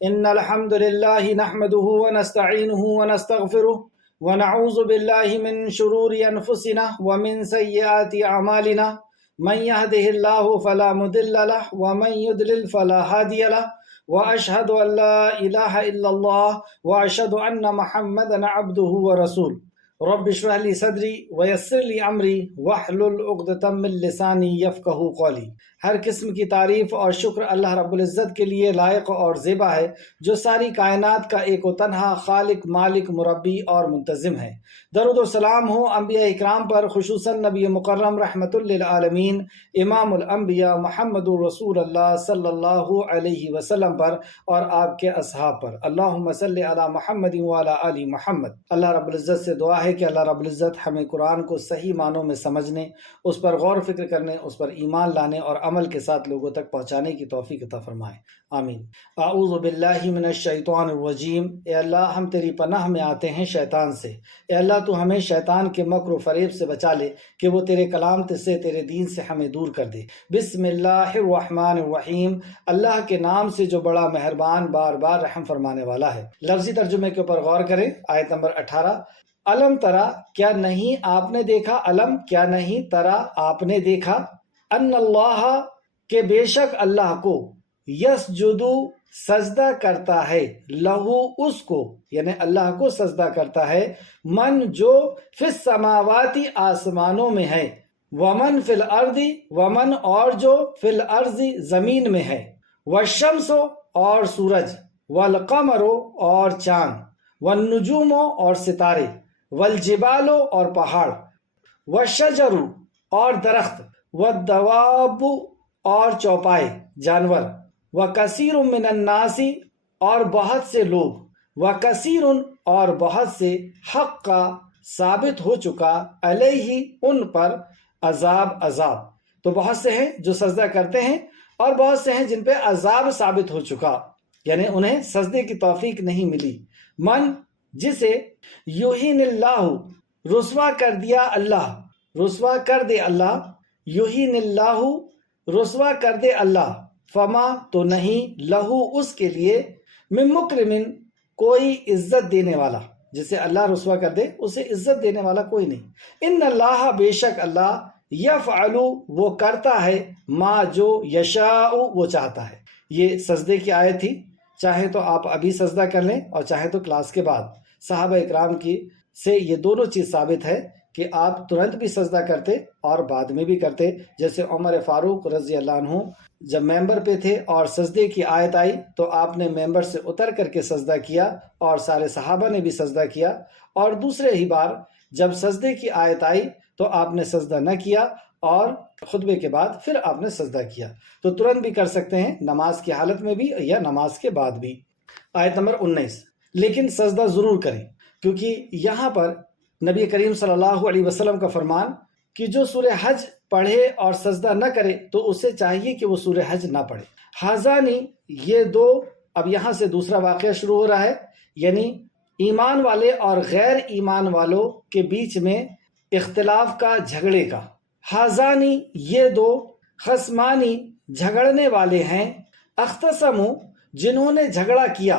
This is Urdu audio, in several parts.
إن الحمد لله نحمده ونستعينه ونستغفره ونعوذ بالله من شرور أنفسنا ومن سيئات أعمالنا من يهده الله فلا مضل له ومن يضلل فلا هادي له وأشهد أن لا إله إلا الله وأشهد أن محمدا عبده ورسوله رب اشرح لي صدری ویسر لی امری واحلل عقدۃ من لسانی یفقہوا قولی۔ ہر قسم کی تعریف اور شکر اللہ رب العزت کے لیے لائق اور زیبا ہے، جو ساری کائنات کا ایک و تنہا خالق، مالک، مربی اور منتظم ہے۔ درود و سلام ہو انبیاء اکرام پر، خصوصاً نبی مکرم رحمت للعالمین امام الانبیاء محمد رسول اللہ صلی اللہ علیہ وسلم پر اور آپ کے اصحاب پر۔ اللہم صلی علی محمد وعلی آل محمد۔ اللہ رب العزت سے دعا ہے کہ اللہ رب العزت ہمیں قرآن کو صحیح معنوں میں سمجھنے، اس پر غور و فکر کرنے، اس پر ایمان لانے اور عمل کے ساتھ لوگوں تک پہنچانے کی توفیق عطا فرمائے، آمین۔ اعوذ باللہ من الشیطان الرجیم۔ اے اللہ ہم تیری پناہ میں آتے ہیں شیطان سے۔ اے اللہ تو ہمیں شیطان کے مکر و فریب سے بچا لے کہ وہ تیرے کلام سے، تیرے دین سے ہمیں دور کر دے۔ بسم اللہ الرحمن الرحیم۔ اللہ کے نام سے جو بڑا مہربان، بار بار رحم فرمانے والا ہے۔ لفظی ترجمے کے اوپر غور کریں۔ آیت نمبر 18، علم ترا، کیا نہیں آپ نے دیکھا، علم کیا نہیں، ترا آپ نے دیکھا، ان اللہ کہ بے شک اللہ کو، یسجدو سجدہ کرتا ہے، لہو اس کو، یعنی اللہ کو سجدہ کرتا ہے، من جو فی السماواتی آسمانوں میں ہے، ومن فی الارض، ومن اور جو فی الارض زمین میں ہے، والشمس اور سورج، والقمر اور چاند، والنجوم اور ستارے، والجبال اور پہاڑ، والشجر اور درخت، والدواب اور چوپائے جانور، وکثیر من الناس اور بہت سے لوگ، وکثیر اور بہت سے، حق کا ثابت ہو چکا، علیہ ان پر، عذاب تو بہت سے ہیں جو سجدہ کرتے ہیں اور بہت سے ہیں جن پہ عذاب ثابت ہو چکا، یعنی انہیں سجدے کی توفیق نہیں ملی۔ من جسے یہین اللہ رسوا کر دیا اللہ، رسوا کر دے اللہ، یہین اللہ رسوا کر دے اللہ، فما تو نہیں، لہو اس کے لیے، من مکرمن کوئی عزت دینے والا، جسے اللہ رسوا کر دے اسے عزت دینے والا کوئی نہیں۔ ان اللہ بے شک اللہ، یفعل وہ کرتا ہے، ما جو، یشاء وہ چاہتا ہے۔ یہ سجدے کی آیت تھی، چاہے تو آپ ابھی سجدہ کر لیں اور چاہے تو کلاس کے بعد۔ صحابہ اکرام کی سے یہ دونوں چیز ثابت ہے کہ آپ ترنت بھی سجدہ کرتے اور بعد میں بھی کرتے۔ جیسے عمر فاروق رضی اللہ عنہ جب ممبر پہ تھے اور سجدے کی آیت آئی تو آپ نے ممبر سے اتر کر کے سجدہ کیا اور سارے صحابہ نے بھی سجدہ کیا، اور دوسرے ہی بار جب سجدے کی آیت آئی تو آپ نے سجدہ نہ کیا اور خطبے کے بعد پھر آپ نے سجدہ کیا۔ تو ترنت بھی کر سکتے ہیں، نماز کی حالت میں بھی یا نماز کے بعد بھی۔ آیت نمبر 19، لیکن سجدہ ضرور کریں، کیونکہ یہاں پر نبی کریم صلی اللہ علیہ وسلم کا فرمان کہ جو سورہ حج پڑھے اور سجدہ نہ کرے تو اسے چاہیے کہ وہ سورہ حج نہ پڑھے۔ حاضانی یہ دو، اب یہاں سے دوسرا واقعہ شروع ہو رہا ہے، یعنی ایمان والے اور غیر ایمان والوں کے بیچ میں اختلاف کا، جھگڑے کا۔ حاضانی یہ دو، خصمانی جھگڑنے والے ہیں، اختصموا جنہوں نے جھگڑا کیا،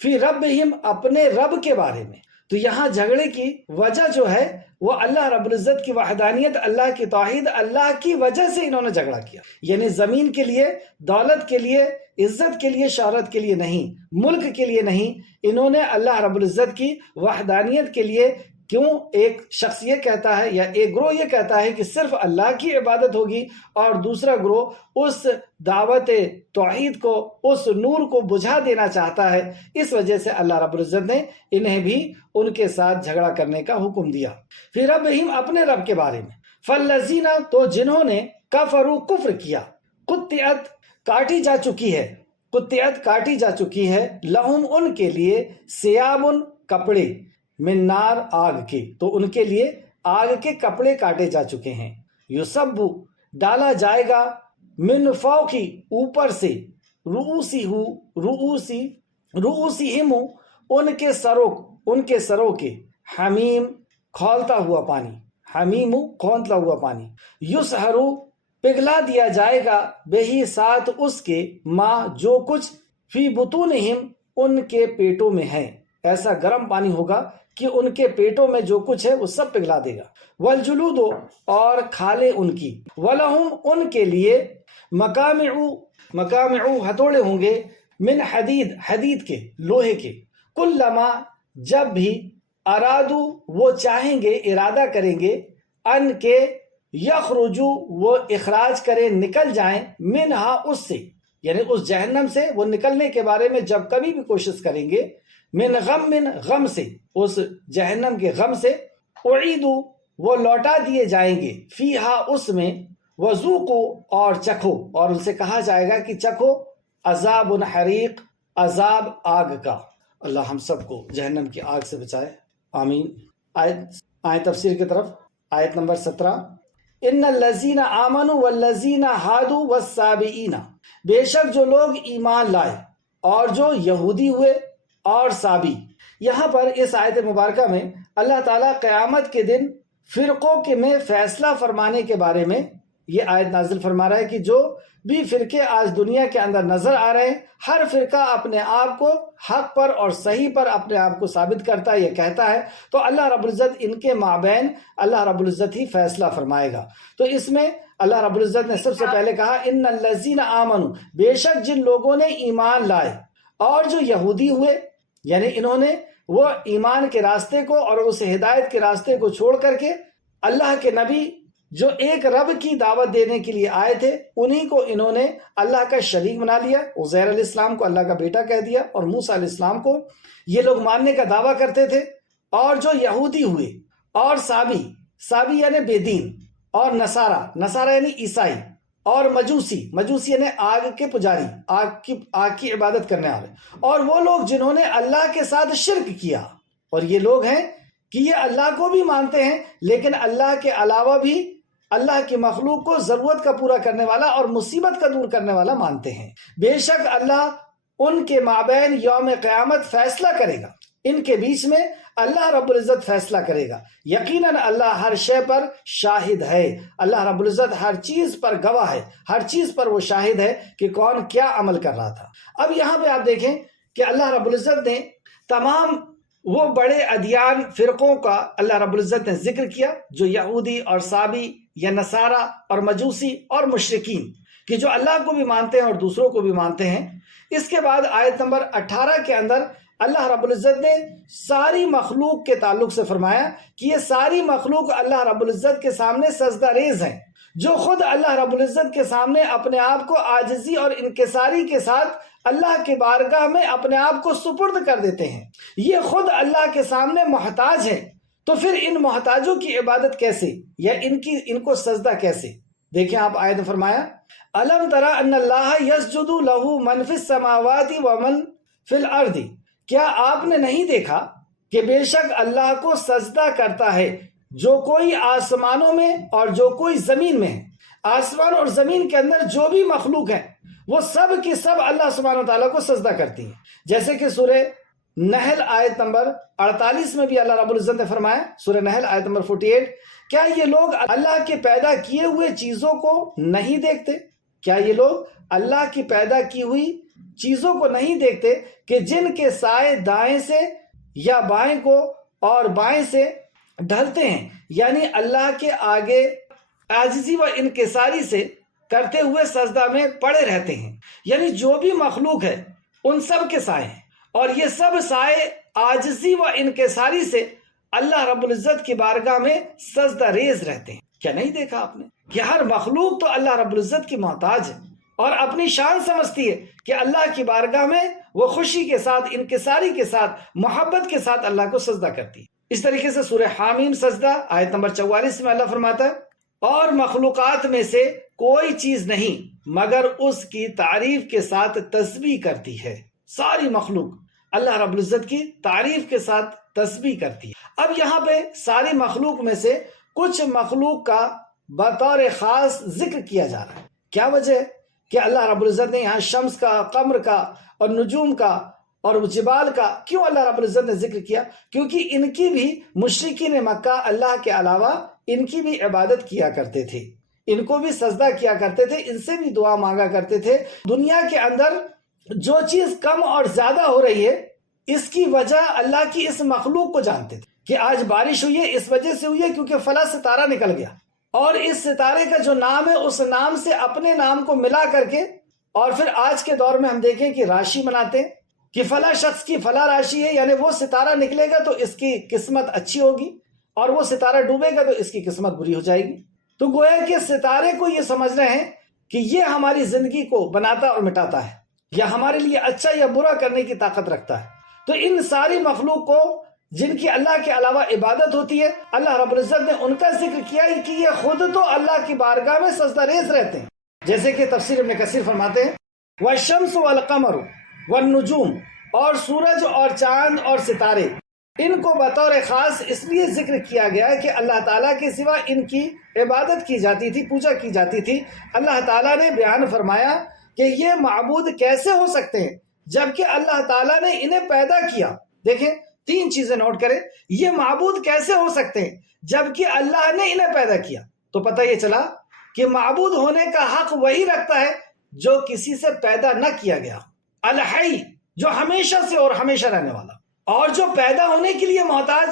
فی ربہم اپنے رب کے بارے میں۔ تو یہاں جھگڑے کی وجہ جو ہے وہ اللہ رب العزت کی وحدانیت، اللہ کی توحید، اللہ کی وجہ سے انہوں نے جھگڑا کیا، یعنی زمین کے لیے، دولت کے لیے، عزت کے لیے، شہرت کے لیے نہیں، ملک کے لیے نہیں، انہوں نے اللہ رب العزت کی وحدانیت کے لیے۔ کیوں ایک شخص یہ کہتا ہے یا ایک گروہ یہ کہتا ہے کہ صرف اللہ کی عبادت ہوگی اور دوسرا گروہ اس دعوت توحید کو، اس نور کو بجھا دینا چاہتا ہے، اس وجہ سے اللہ رب العزت نے انہیں بھی ان کے ساتھ جھگڑا کرنے کا حکم دیا۔ پھر ربہم اپنے رب کے بارے میں، فالذین تو جنہوں نے، کفروا کفر کیا، قطعت کاٹی جا چکی ہے، قطعت کاٹی جا چکی ہے، لہم ان کے لیے، ثیاب کپڑے، من نار آگ کے، تو ان کے لیے آگ کے کپڑے کاٹے جا چکے ہیں، یصب ڈالا جائے گا، من فوقی اوپر سے، رؤوسہم ان کے سروں کے، حمیم کھولتا ہوا پانی، حمیم کھولتا ہوا پانی، یسحر پگھلا دیا جائے گا، بہی ساتھ اس کے، ما جو کچھ، فی بطونہم ان کے پیٹوں میں ہے، ایسا گرم پانی ہوگا کہ ان کے پیٹوں میں جو کچھ ہے وہ سب پگھلا دے گا۔ والجلود، اور کھالیں ان کی، ولہم، ان کے لیے، مقامع، ہتھوڑے ہوں گے، من حدید، حدید کے، لوہے کے، کلما، جب بھی، ارادو، وہ چاہیں گے، ارادہ کریں گے، ان کے، یخرجو، وہ اخراج کریں، نکل جائیں، منہا، اس سے، یعنی اس جہنم سے وہ نکلنے کے بارے میں جب کبھی بھی کوشش کریں گے، من غم، غم سے، اس جہنم کے غم سے، اعیدو، وہ لوٹا دیے جائیں گے، فیہا، اس میں، وذوقو، اور چکھو، اور ان سے کہا جائے گا کہ چکھو، عذاب الحریق، عذاب آگ کا۔ اللہ ہم سب کو جہنم کی آگ سے بچائے، آمین۔ آیت تفسیر کی طرف، آیت نمبر 17، ان الذین آمنوا والذین ہادوا والسابئین، بے شک جو لوگ ایمان لائے اور جو یہودی ہوئے اور سابی۔ یہاں پر اس آیت مبارکہ میں اللہ تعالیٰ قیامت کے دن فرقوں کے میں فیصلہ فرمانے کے بارے میں یہ آیت نازل فرما رہا ہے کہ جو بھی فرقے آج دنیا کے اندر نظر آ رہے ہیں، ہر فرقہ اپنے آپ کو حق پر اور صحیح پر اپنے آپ کو ثابت کرتا ہے، یہ کہتا ہے، تو اللہ رب العزت ان کے مابین اللہ رب العزت ہی فیصلہ فرمائے گا۔ تو اس میں اللہ رب العزت نے سب سے پہلے کہا ان الذین آمنوا، بے شک جن لوگوں نے ایمان لائے اور جو یہودی ہوئے، یعنی انہوں نے وہ ایمان کے راستے کو اور اس ہدایت کے راستے کو چھوڑ کر کے اللہ کے نبی جو ایک رب کی دعوت دینے کے لیے آئے تھے انہی کو انہوں نے اللہ کا شریک بنا لیا، عزیر علیہ السلام کو اللہ کا بیٹا کہہ دیا اور موسیٰ علیہ السلام کو یہ لوگ ماننے کا دعویٰ کرتے تھے۔ اور جو یہودی ہوئے اور سابی یعنی بے دین، اور نصارہ یعنی عیسائی، اور مجوسی یعنی آگ کے پجاری، آگ کی عبادت کرنے والے، اور وہ لوگ جنہوں نے اللہ کے ساتھ شرک کیا، اور یہ لوگ ہیں کہ یہ اللہ کو بھی مانتے ہیں لیکن اللہ کے علاوہ بھی اللہ کی مخلوق کو ضرورت کا پورا کرنے والا اور مصیبت کا دور کرنے والا مانتے ہیں۔ بے شک اللہ ان کے مابین یوم قیامت فیصلہ کرے گا، ان کے بیچ میں اللہ رب العزت فیصلہ کرے گا۔ یقیناً اللہ ہر شے پر شاہد ہے، اللہ رب العزت ہر چیز پر گواہ ہے، ہر چیز پر وہ شاہد ہے کہ کون کیا عمل کر رہا تھا۔ اب یہاں پہ آپ دیکھیں کہ اللہ رب العزت نے تمام وہ بڑے ادیان فرقوں کا اللہ رب العزت نے ذکر کیا، جو یہودی اور سابی یا نصارہ اور مجوسی اور مشرکین، کہ جو اللہ کو بھی مانتے ہیں اور دوسروں کو بھی مانتے ہیں۔ اس کے بعد آیت نمبر 18 کے اندر اللہ رب العزت نے ساری مخلوق کے تعلق سے فرمایا کہ یہ ساری مخلوق اللہ رب العزت کے سامنے سجدہ ریز ہیں، جو خود اللہ رب العزت کے سامنے اپنے آپ کو عاجزی اور انکساری کے ساتھ اللہ کے بارگاہ میں اپنے آپ کو سپرد کر دیتے ہیں۔ یہ خود اللہ کے سامنے محتاج ہیں، تو پھر ان محتاجوں کی عبادت کیسے، یا ان کو سجدہ کیسے؟ دیکھیں آپ آیت فرمایا الم تری ان اللہ یسجد لہ من فی السماوات ومن فی الارض، کیا آپ نے نہیں دیکھا کہ بے شک اللہ کو سجدہ کرتا ہے جو کوئی آسمانوں میں اور جو کوئی زمین میں ہے۔ آسمان اور زمین کے اندر جو بھی مخلوق ہے وہ سب کی سب اللہ سبحانہ وتعالیٰ کو سجدہ کرتی ہیں، جیسے کہ سورہ نحل آیت نمبر 48 میں بھی اللہ رب العزت نے فرمایا، سورہ نحل آیت نمبر 48، کیا یہ لوگ اللہ کے پیدا کیے ہوئے چیزوں کو نہیں دیکھتے؟ کیا یہ لوگ اللہ کی پیدا کی ہوئی چیزوں کو نہیں دیکھتے کہ جن کے سائے دائیں سے یا بائیں کو اور بائیں سے ڈھلتے ہیں، یعنی اللہ کے آگے عاجزی و انکساری سے کرتے ہوئے سجدہ میں پڑے رہتے ہیں۔ یعنی جو بھی مخلوق ہے ان سب کے سائے ہیں، اور یہ سب سائے عاجزی و انکساری سے اللہ رب العزت کی بارگاہ میں سجدہ ریز رہتے ہیں۔ کیا نہیں دیکھا آپ نے کہ ہر مخلوق تو اللہ رب العزت کی محتاج ہے اور اپنی شان سمجھتی ہے کہ اللہ کی بارگاہ میں وہ خوشی کے ساتھ، انکساری کے ساتھ، محبت کے ساتھ اللہ کو سجدہ کرتی ہے۔ اس طریقے سے سورہ حامیم سجدہ آیت نمبر 44 میں اللہ فرماتا ہے اور مخلوقات میں سے کوئی چیز نہیں مگر اس کی تعریف کے ساتھ تسبیح کرتی ہے۔ ساری مخلوق اللہ رب العزت کی تعریف کے ساتھ تسبیح کرتی ہے۔ اب یہاں پہ ساری مخلوق میں سے کچھ مخلوق کا بطور خاص ذکر کیا جا رہا ہے۔ کیا وجہ ہے کہ اللہ رب العزت نے یہاں شمس کا، قمر کا اور نجوم کا اور جبال کا کیوں اللہ رب العزت نے ذکر کیا؟ کیونکہ ان کی بھی مشرکین مکہ اللہ کے علاوہ ان کی بھی عبادت کیا کرتے تھے، ان کو بھی سجدہ کیا کرتے تھے، ان سے بھی دعا مانگا کرتے تھے۔ دنیا کے اندر جو چیز کم اور زیادہ ہو رہی ہے اس کی وجہ اللہ کی اس مخلوق کو جانتے تھے کہ آج بارش ہوئی ہے اس وجہ سے ہوئی ہے کیونکہ فلاں ستارہ نکل گیا، اور اس ستارے کا جو نام ہے اس نام سے اپنے نام کو ملا کر کے، اور پھر آج کے دور میں ہم دیکھیں کہ راشی مناتے ہیں کہ فلاں شخص کی فلاں راشی ہے، یعنی وہ ستارہ نکلے گا تو اس کی قسمت اچھی ہوگی، اور وہ ستارہ ڈوبے گا تو اس کی قسمت بری ہو جائے گی۔ تو گویا کہ ستارے کو یہ سمجھ رہے ہیں کہ یہ ہماری زندگی کو بناتا اور مٹاتا ہے، یا ہمارے لیے اچھا یا برا کرنے کی طاقت رکھتا ہے۔ تو ان ساری مخلوق کو جن کی اللہ کے علاوہ عبادت ہوتی ہے، اللہ رب العزت نے ان کا ذکر کیا ہے کہ یہ خود تو اللہ کی بارگاہ میں سجدہ ریز رہتے ہیں، جیسے کہ تفسیر ابن کثیر فرماتے ہیں والشمس والقمر والنجوم، اور سورج اور چاند اور ستارے، ان کو بطور خاص اس لیے ذکر کیا گیا کہ اللہ تعالیٰ کے سوا ان کی عبادت کی جاتی تھی، پوجا کی جاتی تھی۔ اللہ تعالیٰ نے بیان فرمایا کہ یہ معبود کیسے ہو سکتے ہیں جبکہ اللہ تعالیٰ نے انہیں پیدا کیا۔ دیکھیں 3 چیزیں نوٹ کریں، یہ معبود کیسے ہو سکتے ہیں جبکہ اللہ نے انہیں پیدا کیا۔ تو پتہ یہ چلا کہ معبود ہونے کا حق وہی رکھتا ہے جو کسی سے پیدا نہ کیا گیا، الحی، جو ہمیشہ سے اور ہمیشہ رہنے والا، اور جو پیدا ہونے کے لیے محتاج،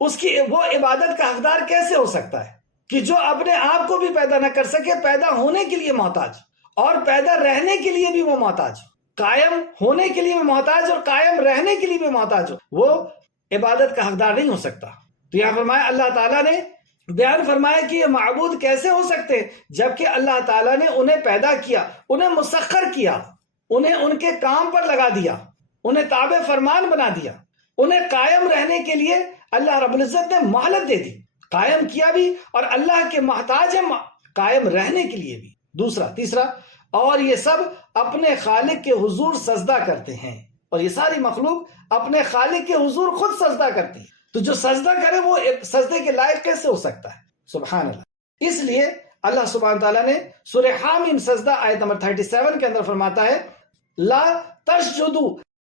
اس کی وہ عبادت کا حقدار کیسے ہو سکتا ہے کہ جو اپنے آپ کو بھی پیدا نہ کر سکے، پیدا ہونے کے لیے محتاج اور پیدا رہنے کے لیے بھی وہ محتاج، قائم ہونے کے لیے بھی محتاج اور قائم رہنے کے لیے بھی محتاج ہو، وہ عبادت کا حقدار نہیں ہو سکتا۔ تو یہاں فرمایا اللہ تعالیٰ نے بیان فرمایا کہ یہ معبود کیسے ہو سکتے ہیں جبکہ اللہ تعالیٰ نے انہیں پیدا کیا، انہیں مسخر کیا، انہیں ان کے کام پر لگا دیا، انہیں تابع فرمان بنا دیا، انہیں قائم رہنے کے لیے اللہ رب العزت نے مہلت دے دی، قائم کیا بھی، اور اللہ کے محتاج ہے قائم رہنے کے لیے بھی۔ تیسرا، اور یہ سب اپنے خالق کے حضور سجدہ کرتے ہیں، اور یہ ساری مخلوق اپنے خالق کے حضور خود سجدہ کرتی ہے۔ تو جو سجدہ کرے وہ سجدے کے لائق کیسے ہو سکتا ہے؟ سبحان اللہ۔ اس لیے اللہ سبحانہ تعالیٰ نے سورہ حامیم سجدہ آیت نمبر 37 کے اندر فرماتا ہے لا تسجدو،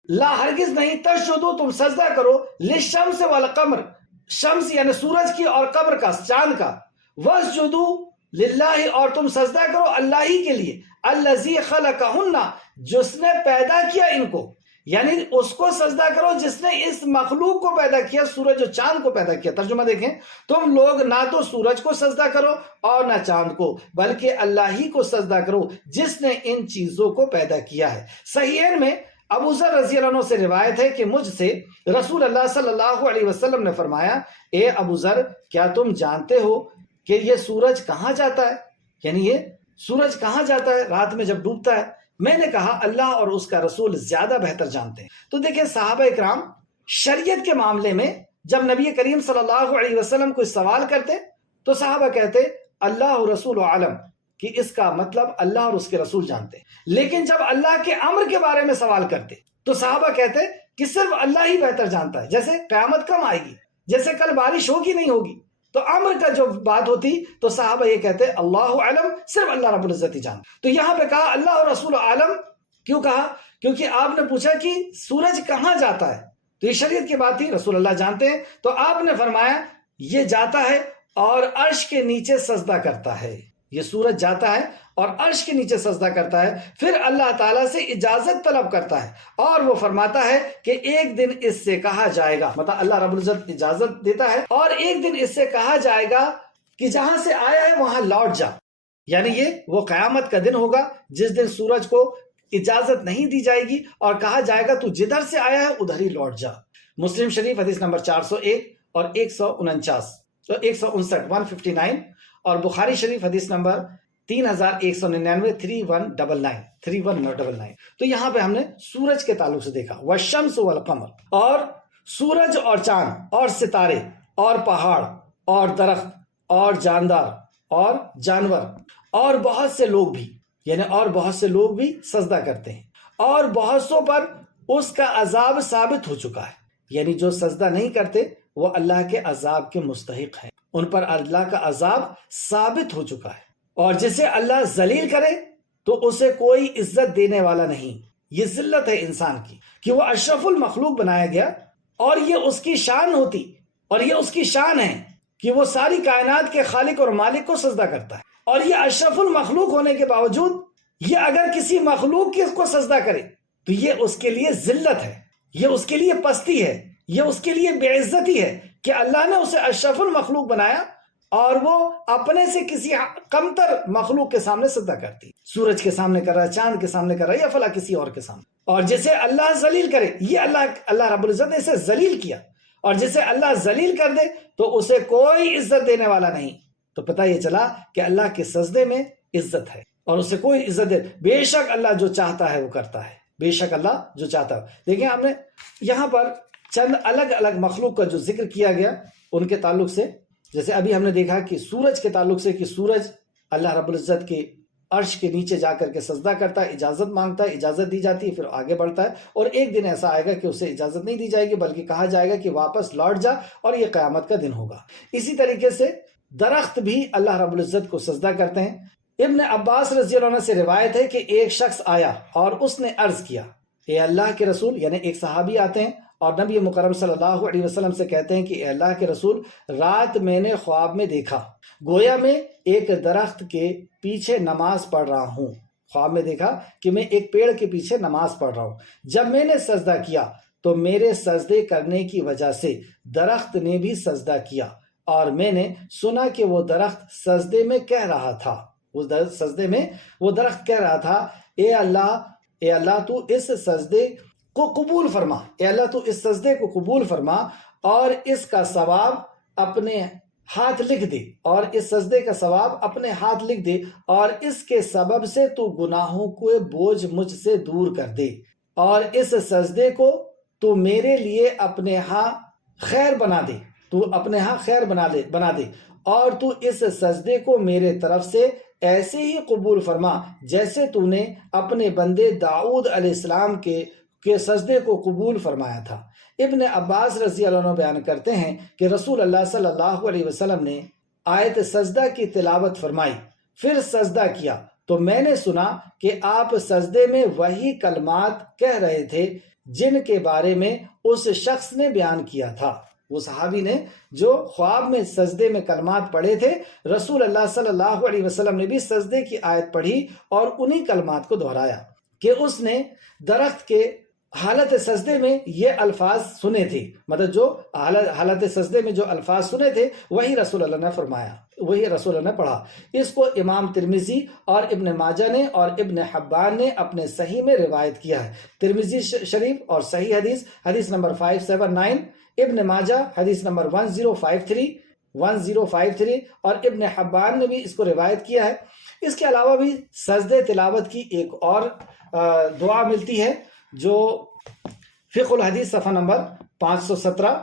لا ہرگز نہیں، تسجدو تم سجدہ کرو، للشمس والقمر، شمس یعنی سورج کی اور قمر کا، چاند کا، واسجدو للہ، اور تم سجدہ کرو اللہ ہی کے لیے، الذی خلقہن، جس نے پیدا کیا ان کو، یعنی اس کو سجدہ کرو جس نے اس مخلوق کو پیدا کیا، سورج اور چاند کو پیدا کیا۔ ترجمہ دیکھیں، تم لوگ نہ تو سورج کو سجدہ کرو اور نہ چاند کو، بلکہ اللہ ہی کو سجدہ کرو جس نے ان چیزوں کو پیدا کیا ہے۔ صحیحین میں ابو ذر رضی اللہ عنہ سے روایت ہے کہ مجھ سے رسول اللہ صلی اللہ علیہ وسلم نے فرمایا، اے ابو ذر، کیا تم جانتے ہو کہ یہ سورج کہاں جاتا ہے؟ یعنی یہ سورج کہاں جاتا ہے رات میں جب ڈوبتا ہے؟ میں نے کہا اللہ اور اس کا رسول زیادہ بہتر جانتے ہیں۔ تو دیکھیں صحابہ اکرام شریعت کے معاملے میں جب نبی کریم صلی اللہ علیہ وسلم کوئی سوال کرتے تو صحابہ کہتے اللہ رسول عالم، کہ اس کا مطلب اللہ اور اس کے رسول جانتے ہیں۔ لیکن جب اللہ کے امر کے بارے میں سوال کرتے تو صحابہ کہتے کہ صرف اللہ ہی بہتر جانتا ہے، جیسے قیامت کب آئے گی، جیسے کل بارش ہوگی نہیں ہوگی، تو امر کا جو بات ہوتی تو صحابہ یہ کہتے اللہ علم، صرف اللہ رب العزت ہی جانتا۔ تو یہاں پہ کہا اللہ اور رسول عالم، کیوں کہا؟ کیونکہ آپ نے پوچھا کہ سورج کہاں جاتا ہے، تو یہ شریعت کی بات تھی، رسول اللہ جانتے ہیں، تو آپ نے فرمایا یہ جاتا ہے اور عرش کے نیچے سجدہ کرتا ہے، یہ سورج جاتا ہے اور عرش کے نیچے سجدہ کرتا ہے، پھر اللہ تعالیٰ سے اجازت طلب کرتا ہے اور وہ فرماتا ہے کہ ایک دن اس سے کہا جائے گا، مطلب اللہ رب العزت اجازت دیتا ہے اور ایک دن اس سے کہا جائے گا کہ جہاں سے آیا ہے وہاں لوٹ جا، یعنی یہ وہ قیامت کا دن ہوگا جس دن سورج کو اجازت نہیں دی جائے گی اور کہا جائے گا تو جدھر سے آیا ہے ادھر ہی لوٹ جا۔ مسلم شریف حدیث نمبر 401 اور 149 تو 159 159، اور بخاری شریف حدیث نمبر 3199 3199۔ تو یہاں پہ ہم نے سورج کے تعلق سے دیکھا والشمس والقمر، اور سورج اور چاند اور ستارے اور پہاڑ اور درخت اور جاندار اور جانور اور بہت سے لوگ بھی، یعنی اور بہت سے لوگ بھی سجدہ کرتے ہیں، اور بہت سو پر اس کا عذاب ثابت ہو چکا ہے، یعنی جو سجدہ نہیں کرتے وہ اللہ کے عذاب کے مستحق ہیں، ان پر اللہ کا عذاب ثابت ہو چکا ہے، اور جسے اللہ ذلیل کرے تو اسے کوئی عزت دینے والا نہیں۔ یہ ذلت ہے انسان کی کہ وہ اشرف المخلوق بنایا گیا، اور یہ اس کی شان ہوتی، اور یہ اس کی شان ہے کہ وہ ساری کائنات کے خالق اور مالک کو سجدہ کرتا ہے، اور یہ اشرف المخلوق ہونے کے باوجود یہ اگر کسی مخلوق کو سجدہ کرے تو یہ اس کے لیے ذلت ہے، یہ اس کے لیے پستی ہے، یہ اس کے لیے بے عزتی ہے کہ اللہ نے اسے اشرف المخلوق بنایا اور وہ اپنے سے کسی کمتر مخلوق کے سامنے سجدہ کرتی، سورج کے سامنے کر رہا ہے، چاند کے سامنے کر رہا ہے، یا فلاں کسی اور کے سامنے. اور جسے اللہ ذلیل کرے، یہ اللہ رب العزت نے اسے ذلیل کیا، اور جسے اللہ ذلیل کر دے تو اسے کوئی عزت دینے والا نہیں. تو پتہ یہ چلا کہ اللہ کے سجدے میں عزت ہے اور اسے کوئی عزت دے. بے شک اللہ جو چاہتا ہے وہ کرتا ہے، بے شک اللہ جو چاہتا ہے. دیکھیں ہم نے یہاں پر چند الگ الگ مخلوق کا جو ذکر کیا گیا ان کے تعلق سے، جیسے ابھی ہم نے دیکھا کہ سورج کے تعلق سے کہ سورج اللہ رب العزت کے عرش کے نیچے جا کر کے سجدہ کرتا ہے، اجازت مانگتا ہے، اجازت دی جاتی ہے، پھر آگے بڑھتا ہے، اور ایک دن ایسا آئے گا کہ اسے اجازت نہیں دی جائے گی بلکہ کہا جائے گا کہ واپس لوٹ جا، اور یہ قیامت کا دن ہوگا. اسی طریقے سے درخت بھی اللہ رب العزت کو سجدہ کرتے ہیں. ابن عباس رضی اللہ عنہ سے روایت ہے کہ ایک شخص آیا اور اس نے عرض کیا، اے اللہ کے رسول، یعنی ایک صحابی آتے ہیں اور نبی مکرم صلی اللہ علیہ وسلم سے کہتے ہیں کہ اے اللہ کے رسول، رات میں نے خواب میں دیکھا گویا میں ایک درخت کے پیچھے نماز پڑھ رہا ہوں. خواب میں دیکھا کہ میں ایک پیڑ کے پیچھے نماز پڑھ رہا ہوں. جب میں نے سجدہ کیا تو میرے سجدے کرنے کی وجہ سے درخت نے بھی سجدہ کیا، اور میں نے سنا کہ وہ درخت سجدے میں کہہ رہا تھا، سجدے میں وہ درخت کہہ رہا تھا، اے اللہ تو اس سجدے کو قبول فرما، اے اللہ تو اس سجدے کو قبول فرما اور اس کا ثواب اپنے ہاتھ لکھ دے، اور اس سجدے کا ثواب اپنے ہاتھ لکھ دے، اور اس کے سبب سے تو گناہوں کو بوجھ مجھ سے دور کر دے، اور اس سجدے کو تو میرے لیے اپنے ہاں خیر بنا دے، تو اپنے ہاں خیر بنا دے، اور تو اس سجدے کو میرے طرف سے ایسے ہی قبول فرما جیسے تو نے اپنے بندے داؤد علیہ السلام کے سجدے کو قبول فرمایا تھا. ابن عباس رضی اللہ عنہ بیان کرتے ہیں کہ رسول اللہ صلی اللہ علیہ وسلم نے آیت سجدہ کی تلاوت فرمائی، پھر سجدہ کیا تو میں نے سنا کہ آپ سجدے میں وہی کلمات کہہ رہے تھے جن کے بارے میں اس شخص نے بیان کیا تھا. وہ صحابی نے جو خواب میں سجدے میں کلمات پڑھے تھے، رسول اللہ صلی اللہ علیہ وسلم نے بھی سجدے کی آیت پڑھی اور انہی کلمات کو دہرایا کہ اس نے درخت کے حالت سجدے میں یہ الفاظ سنے تھے، مطلب جو حالت سجدے میں جو الفاظ سنے تھے وہی رسول اللہ نے فرمایا، وہی رسول اللہ نے پڑھا. اس کو امام ترمذی اور ابن ماجہ نے اور ابن حبان نے اپنے صحیح میں روایت کیا ہے. ترمذی شریف اور صحیح حدیث نمبر 579، ابن ماجہ حدیث نمبر 1053 اور ابن حبان نے بھی اس کو روایت کیا ہے. اس کے علاوہ بھی سجدے تلاوت کی ایک اور دعا ملتی ہے جو فقہ الحدیث صفحہ نمبر 517.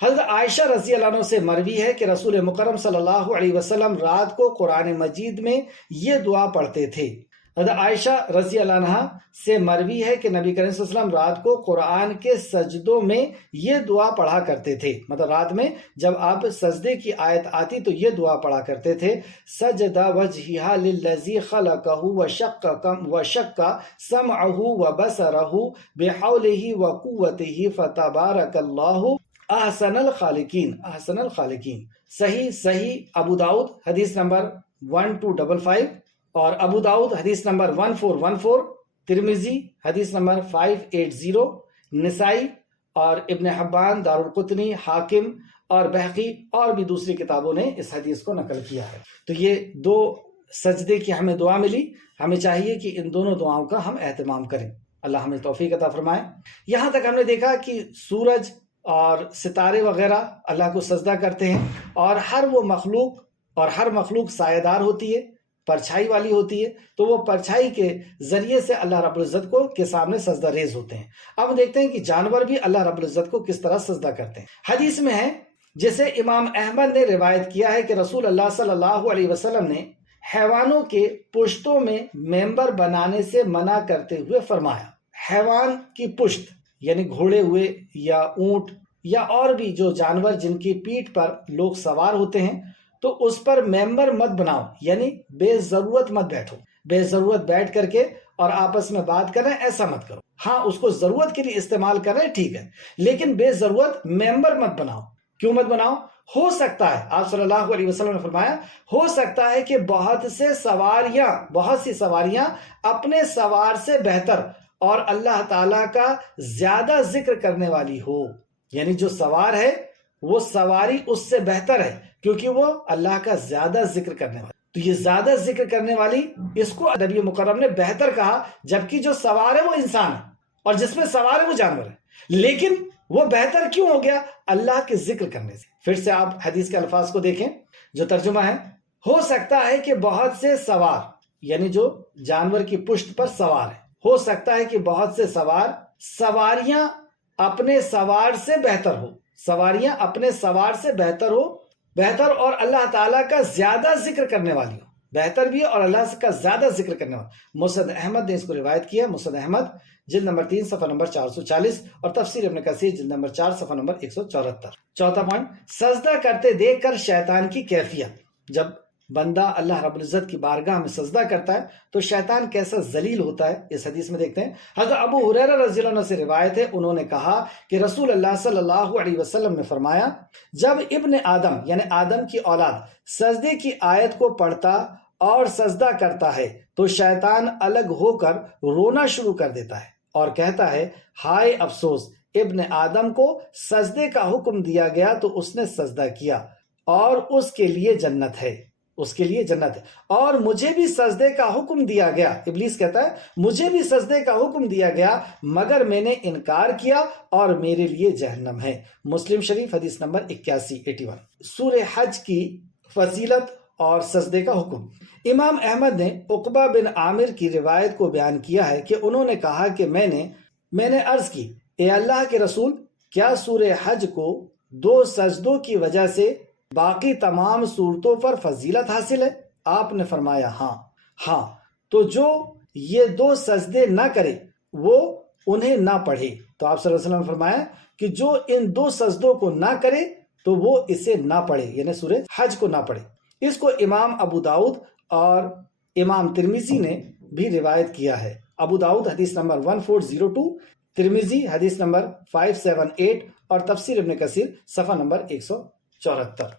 حضرت عائشہ رضی اللہ عنہ سے مروی ہے کہ رسول مکرم صلی اللہ علیہ وسلم رات کو قرآن مجید میں یہ دعا پڑھتے تھے. حضرت عائشہ رضی اللہ عنہ سے مروی ہے کہ نبی کریم صلی اللہ علیہ وسلم رات کو قرآن کے سجدوں میں یہ دعا پڑھا کرتے تھے، مطلب رات میں جب آپ سجدے کی آیت آتی تو یہ دعا پڑھا کرتے تھے، سجدہ وجہہا للذی خلقہ وشق سمعہ وبصرہ بحولہ وقوتہ فتبارک اللہ احسن الخالقین. صحیح ابو داؤد حدیث نمبر 1255 اور ابو داؤد حدیث نمبر 1414، ترمذی حدیث نمبر 580، نسائی اور ابن حبان، دارالقطنی، حاکم اور بہقی اور بھی دوسری کتابوں نے اس حدیث کو نقل کیا ہے. تو یہ دو سجدے کی ہمیں دعا ملی، ہمیں چاہیے کہ ان دونوں دعاؤں کا ہم اہتمام کریں. اللہ ہمیں توفیق عطا فرمائے. یہاں تک ہم نے دیکھا کہ سورج اور ستارے وغیرہ اللہ کو سجدہ کرتے ہیں، اور ہر مخلوق سایہ دار ہوتی ہے، پرچھائی والی ہوتی ہے، تو وہ پرچھائی کے ذریعے سے اللہ رب العزت کو کے سامنے سجدہ ریز ہوتے ہیں. اب دیکھتے ہیں کہ جانور بھی اللہ رب العزت کو کس طرح سجدہ کرتے ہیں. حدیث میں ہے، جسے امام احمد نے روایت کیا ہے کہ رسول اللہ صلی اللہ علیہ وسلم نے حیوانوں کے پشتوں میں ممبر بنانے سے منع کرتے ہوئے فرمایا. حیوان کی پشت یعنی گھوڑے ہوئے یا اونٹ یا اور بھی جو جانور جن کی پیٹھ پر لوگ سوار ہوتے ہیں، تو اس پر ممبر مت بناؤ، یعنی بے ضرورت مت بیٹھو، بے ضرورت بیٹھ کر کے اور آپس میں بات کریں، ایسا مت کرو. ہاں اس کو ضرورت کے لیے استعمال کریں ٹھیک ہے، لیکن بے ضرورت ممبر مت بناؤ. کیوں مت بناؤ؟ ہو سکتا ہے، آپ صلی اللہ علیہ وسلم نے فرمایا، ہو سکتا ہے کہ بہت سی سواریاں اپنے سوار سے بہتر اور اللہ تعالیٰ کا زیادہ ذکر کرنے والی ہو. یعنی جو سوار ہے وہ سواری اس سے بہتر ہے کیونکہ وہ اللہ کا زیادہ ذکر کرنے والی. تو یہ زیادہ ذکر کرنے والی، اس کو نبی مکرم نے بہتر کہا، جبکہ جو سوار ہے وہ انسان ہے اور جس میں سوار ہے وہ جانور ہے. لیکن وہ بہتر کیوں ہو گیا؟ اللہ کے ذکر کرنے سے. پھر سے آپ حدیث کے الفاظ کو دیکھیں جو ترجمہ ہے. ہو سکتا ہے کہ بہت سے سوار، یعنی جو جانور کی پشت پر سوار ہے، ہو سکتا ہے کہ بہت سے سواریاں اپنے سوار سے بہتر ہو، سواریاں اپنے سوار سے بہتر اور اللہ تعالیٰ کا زیادہ ذکر کرنے والی ہو. بہتر بھی ہے اور اللہ کا زیادہ ذکر کرنے والا. مسند احمد نے اس کو روایت کیا. مسند احمد جلد نمبر 3 صفحہ نمبر 440 اور تفسیر ابن کثیر جلد نمبر 4 صفحہ نمبر 174. چوتھا پوائنٹ، سجدہ کرتے دیکھ کر شیطان کی کیفیت. جب بندہ اللہ رب العزت کی بارگاہ میں سجدہ کرتا ہے تو شیطان کیسا ذلیل ہوتا ہے، اس حدیث میں دیکھتے ہیں. حضرت ابو ہریرہ رضی اللہ عنہ سے روایت ہے، انہوں نے کہا کہ رسول اللہ صلی اللہ علیہ وسلم نے فرمایا، جب ابن آدم یعنی آدم کی اولاد سجدے کی آیت کو پڑھتا اور سجدہ کرتا ہے تو شیطان الگ ہو کر رونا شروع کر دیتا ہے اور کہتا ہے، ہائے افسوس، ابن آدم کو سجدے کا حکم دیا گیا تو اس نے سجدہ کیا اور اس کے لیے جنت ہے، اور مجھے بھی سجدے کا حکم دیا گیا. ابلیس کہتا ہے مجھے بھی سجدے کا حکم دیا گیا مگر میں نے انکار کیا اور میرے لیے جہنم ہے. مسلم شریف حدیث نمبر 81. سورہ حج کی فضیلت اور سجدے کا حکم. امام احمد نے عقبہ بن عامر کی روایت کو بیان کیا ہے کہ انہوں نے کہا کہ میں نے عرض کی، اے اللہ کے رسول، کیا سورہ حج کو 2 سجدوں کی وجہ سے باقی تمام صورتوں پر فضیلت حاصل ہے؟ آپ نے فرمایا ہاں، تو جو یہ 2 سجدے نہ کرے وہ انہیں نہ پڑھے. تو آپ صلی اللہ علیہ وسلم نے فرمایا کہ جو ان 2 سجدوں کو نہ کرے تو وہ اسے نہ پڑھے، یعنی سورہ حج کو نہ پڑھے. اس کو امام ابو داؤد اور امام ترمذی نے بھی روایت کیا ہے. ابو داؤد حدیث نمبر 1402، ترمذی حدیث نمبر 578 اور تفسیر ابن کثیر صفحہ نمبر 175.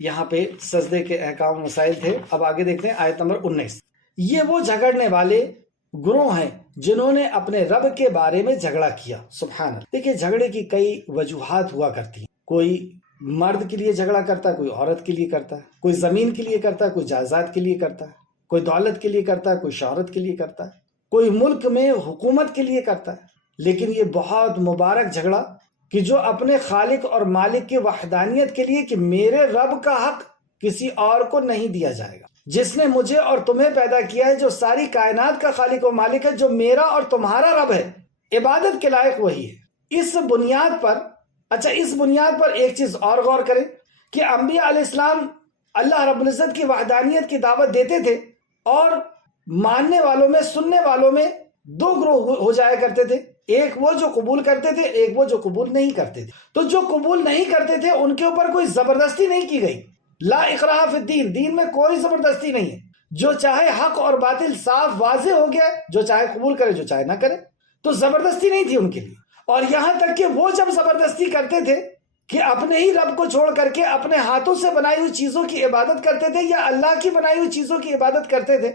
یہاں پہ سجدے کے احکام و مسائل تھے. اب آگے دیکھتے ہیں آیت نمبر 19. یہ وہ جھگڑنے والے گروہ ہیں جنہوں نے اپنے رب کے بارے میں جھگڑا کیا. سبحان اللہ. دیکھیں جھگڑے کی کئی وجوہات ہوا کرتی ہیں. کوئی مرد کے لیے جھگڑا کرتا ہے، کوئی عورت کے لیے کرتا ہے، کوئی زمین کے لیے کرتا ہے، کوئی جائیداد کے لیے کرتا ہے، کوئی دولت کے لیے کرتا ہے، کوئی شہرت کے لیے کرتا ہے، کوئی ملک میں حکومت کے لیے کرتا ہے. لیکن یہ بہت مبارک جھگڑا کہ جو اپنے خالق اور مالک کی وحدانیت کے لیے کہ میرے رب کا حق کسی اور کو نہیں دیا جائے گا، جس نے مجھے اور تمہیں پیدا کیا ہے، جو ساری کائنات کا خالق و مالک ہے، جو میرا اور تمہارا رب ہے، عبادت کے لائق وہی ہے. اس بنیاد پر ایک چیز اور غور کریں کہ انبیاء علیہ السلام اللہ رب العزت کی وحدانیت کی دعوت دیتے تھے اور ماننے والوں میں، سننے والوں میں 2 گروہ ہو جایا کرتے تھے. ایک وہ جو قبول کرتے تھے، ایک وہ جو قبول نہیں کرتے تھے. تو جو قبول نہیں کرتے تھے ان کے اوپر کوئی زبردستی نہیں کی گئی. لا اکراہ فی الدین، دین میں کوئی زبردستی نہیں ہے. جو چاہے حق اور باطل صاف واضح ہو گیا، جو چاہے قبول کرے، جو چاہے نہ کرے. تو زبردستی نہیں تھی ان کے لیے. اور یہاں تک کہ وہ جب زبردستی کرتے تھے کہ اپنے ہی رب کو چھوڑ کر کے اپنے ہاتھوں سے بنائی ہوئی چیزوں کی عبادت کرتے تھے یا اللہ کی بنائی ہوئی چیزوں کی عبادت کرتے تھے،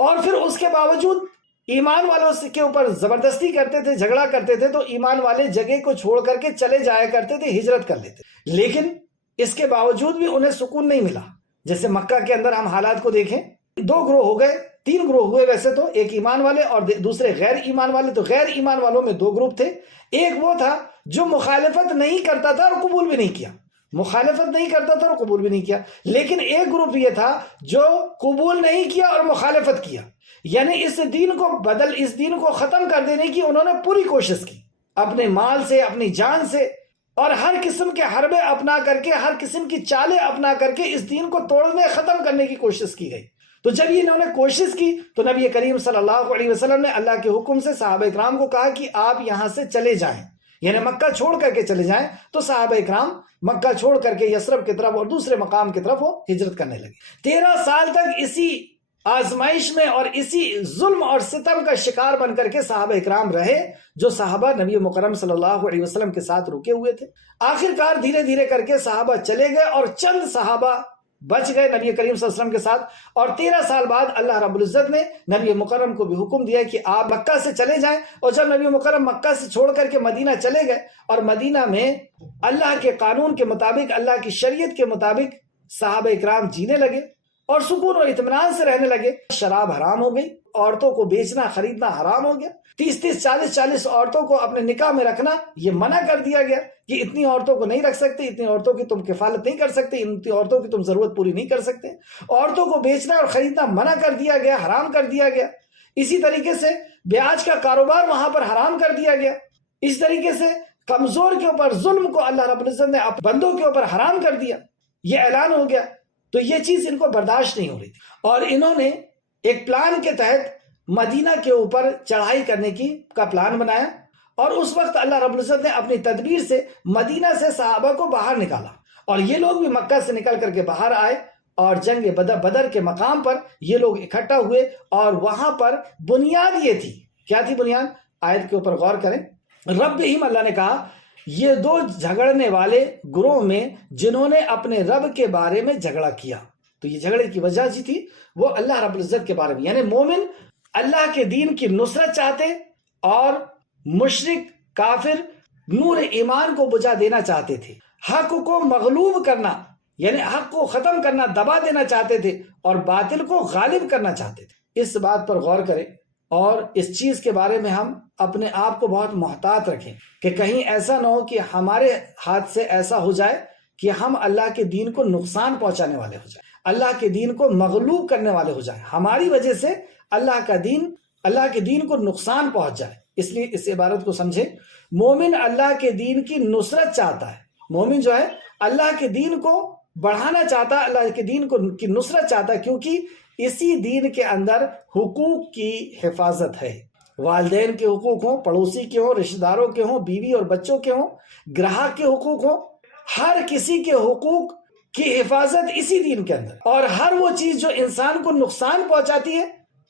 اور پھر اس کے باوجود ایمان والوں کے اوپر زبردستی کرتے تھے، جھگڑا کرتے تھے، تو ایمان والے جگہ کو چھوڑ کر کے چلے جایا کرتے تھے، ہجرت کر لیتے. لیکن اس کے باوجود بھی انہیں سکون نہیں ملا. جیسے مکہ کے اندر ہم حالات کو دیکھیں، 2 گروہ ہو گئے، 3 گروہ ہوئے ویسے تو، ایک ایمان والے اور دوسرے غیر ایمان والے. تو غیر ایمان والوں میں 2 گروپ تھے. ایک وہ تھا جو مخالفت نہیں کرتا تھا اور قبول بھی نہیں کیا، مخالفت نہیں کرتا تھا اور قبول بھی نہیں کیا. لیکن ایک گروپ یہ تھا جو قبول نہیں کیا اور مخالفت کیا، یعنی اس دین کو ختم کر دینے کی انہوں نے پوری کوشش کی، اپنے مال سے، اپنی جان سے، اور ہر قسم کے حربے اپنا کر کے، ہر قسم کی چالیں اپنا کر کے اس دین کو توڑنے، ختم کرنے کی کوشش کی گئی. تو جب انہوں نے کوشش کی تو نبی کریم صلی اللہ علیہ وسلم نے اللہ کے حکم سے صحابہ اکرام کو کہا کہ آپ یہاں سے چلے جائیں، یعنی مکہ چھوڑ کر کے چلے جائیں. تو صحابہ اکرام مکہ چھوڑ کر کے یثرب کی طرف اور دوسرے مقام کی طرف وہ ہجرت کرنے لگے. 13 سال تک اسی آزمائش میں اور اسی ظلم اور ستم کا شکار بن کر کے صحابہ اکرام رہے، جو صحابہ نبی مکرم صلی اللہ علیہ وسلم کے ساتھ رکے ہوئے تھے. آخر کار دھیرے دھیرے کر کے صحابہ چلے گئے اور چند صحابہ بچ گئے نبی کریم صلی اللہ علیہ وسلم کے ساتھ. اور 13 سال بعد اللہ رب العزت نے نبی مکرم کو بھی حکم دیا کہ آپ مکہ سے چلے جائیں. اور جب نبی مکرم مکہ سے چھوڑ کر کے مدینہ چلے گئے اور مدینہ میں اللہ کے قانون کے مطابق، اللہ کی شریعت کے مطابق صحابہ اکرام جینے لگے اور سکون اور اطمینان سے رہنے لگے. شراب حرام ہو گئی، عورتوں کو بیچنا خریدنا حرام ہو گیا. 30 40 عورتوں کو اپنے نکاح میں رکھنا یہ منع کر دیا گیا کہ اتنی عورتوں کو نہیں رکھ سکتے، اتنی عورتوں کی تم کفالت نہیں کر سکتے، اتنی عورتوں کی تم ضرورت پوری نہیں کر سکتے. عورتوں کو بیچنا اور خریدنا منع کر دیا گیا، حرام کر دیا گیا. اسی طریقے سے بیاج کا کاروبار وہاں پر حرام کر دیا گیا. اس طریقے سے کمزور کے اوپر ظلم کو اللہ رب العزت نے بندوں کے اوپر حرام کر دیا. یہ اعلان ہو گیا. تو یہ چیز ان کو برداشت نہیں ہو رہی تھی اور انہوں نے ایک پلان کے تحت مدینہ کے اوپر چڑھائی کرنے کا پلان بنایا. اور اس وقت اللہ رب العزت نے اپنی تدبیر سے مدینہ سے صحابہ کو باہر نکالا اور یہ لوگ بھی مکہ سے نکل کر کے باہر آئے اور جنگ بدر کے مقام پر یہ لوگ اکٹھا ہوئے. اور وہاں پر بنیاد یہ تھی، کیا تھی بنیاد؟ آیت کے اوپر غور کریں. ربہم، اللہ نے کہا یہ دو جھگڑنے والے گروہ میں جنہوں نے اپنے رب کے بارے میں جھگڑا کیا. تو یہ جھگڑے کی وجہ جی تھی وہ اللہ رب العزت کے بارے میں، یعنی مومن اللہ کے دین کی نصرت چاہتے اور مشرک کافر نور ایمان کو بجھا دینا چاہتے تھے. حق کو مغلوب کرنا یعنی حق کو ختم کرنا، دبا دینا چاہتے تھے اور باطل کو غالب کرنا چاہتے تھے. اس بات پر غور کریں اور اس چیز کے بارے میں ہم اپنے آپ کو بہت محتاط رکھیں کہ کہیں ایسا نہ ہو کہ ہمارے ہاتھ سے ایسا ہو جائے کہ ہم اللہ کے دین کو نقصان پہنچانے والے ہو جائیں، اللہ کے دین کو مغلوب کرنے والے ہو جائیں، ہماری وجہ سے اللہ کے دین کو نقصان پہنچ جائے. اس لیے اس عبارت کو سمجھیں. مومن اللہ کے دین کی نصرت چاہتا ہے. مومن جو ہے اللہ کے دین کو بڑھانا چاہتا ہے، اللہ کے دین کی نصرت چاہتا ہے، کیونکہ اسی دین کے اندر حقوق کی حفاظت ہے. والدین کے حقوق ہوں، پڑوسی کے ہوں، رشتہ داروں کے ہوں، بیوی اور بچوں کے ہوں، گراہک کے حقوق ہوں، ہر کسی کے حقوق کی حفاظت اسی دین کے اندر. اور ہر وہ چیز جو انسان کو نقصان پہنچاتی ہے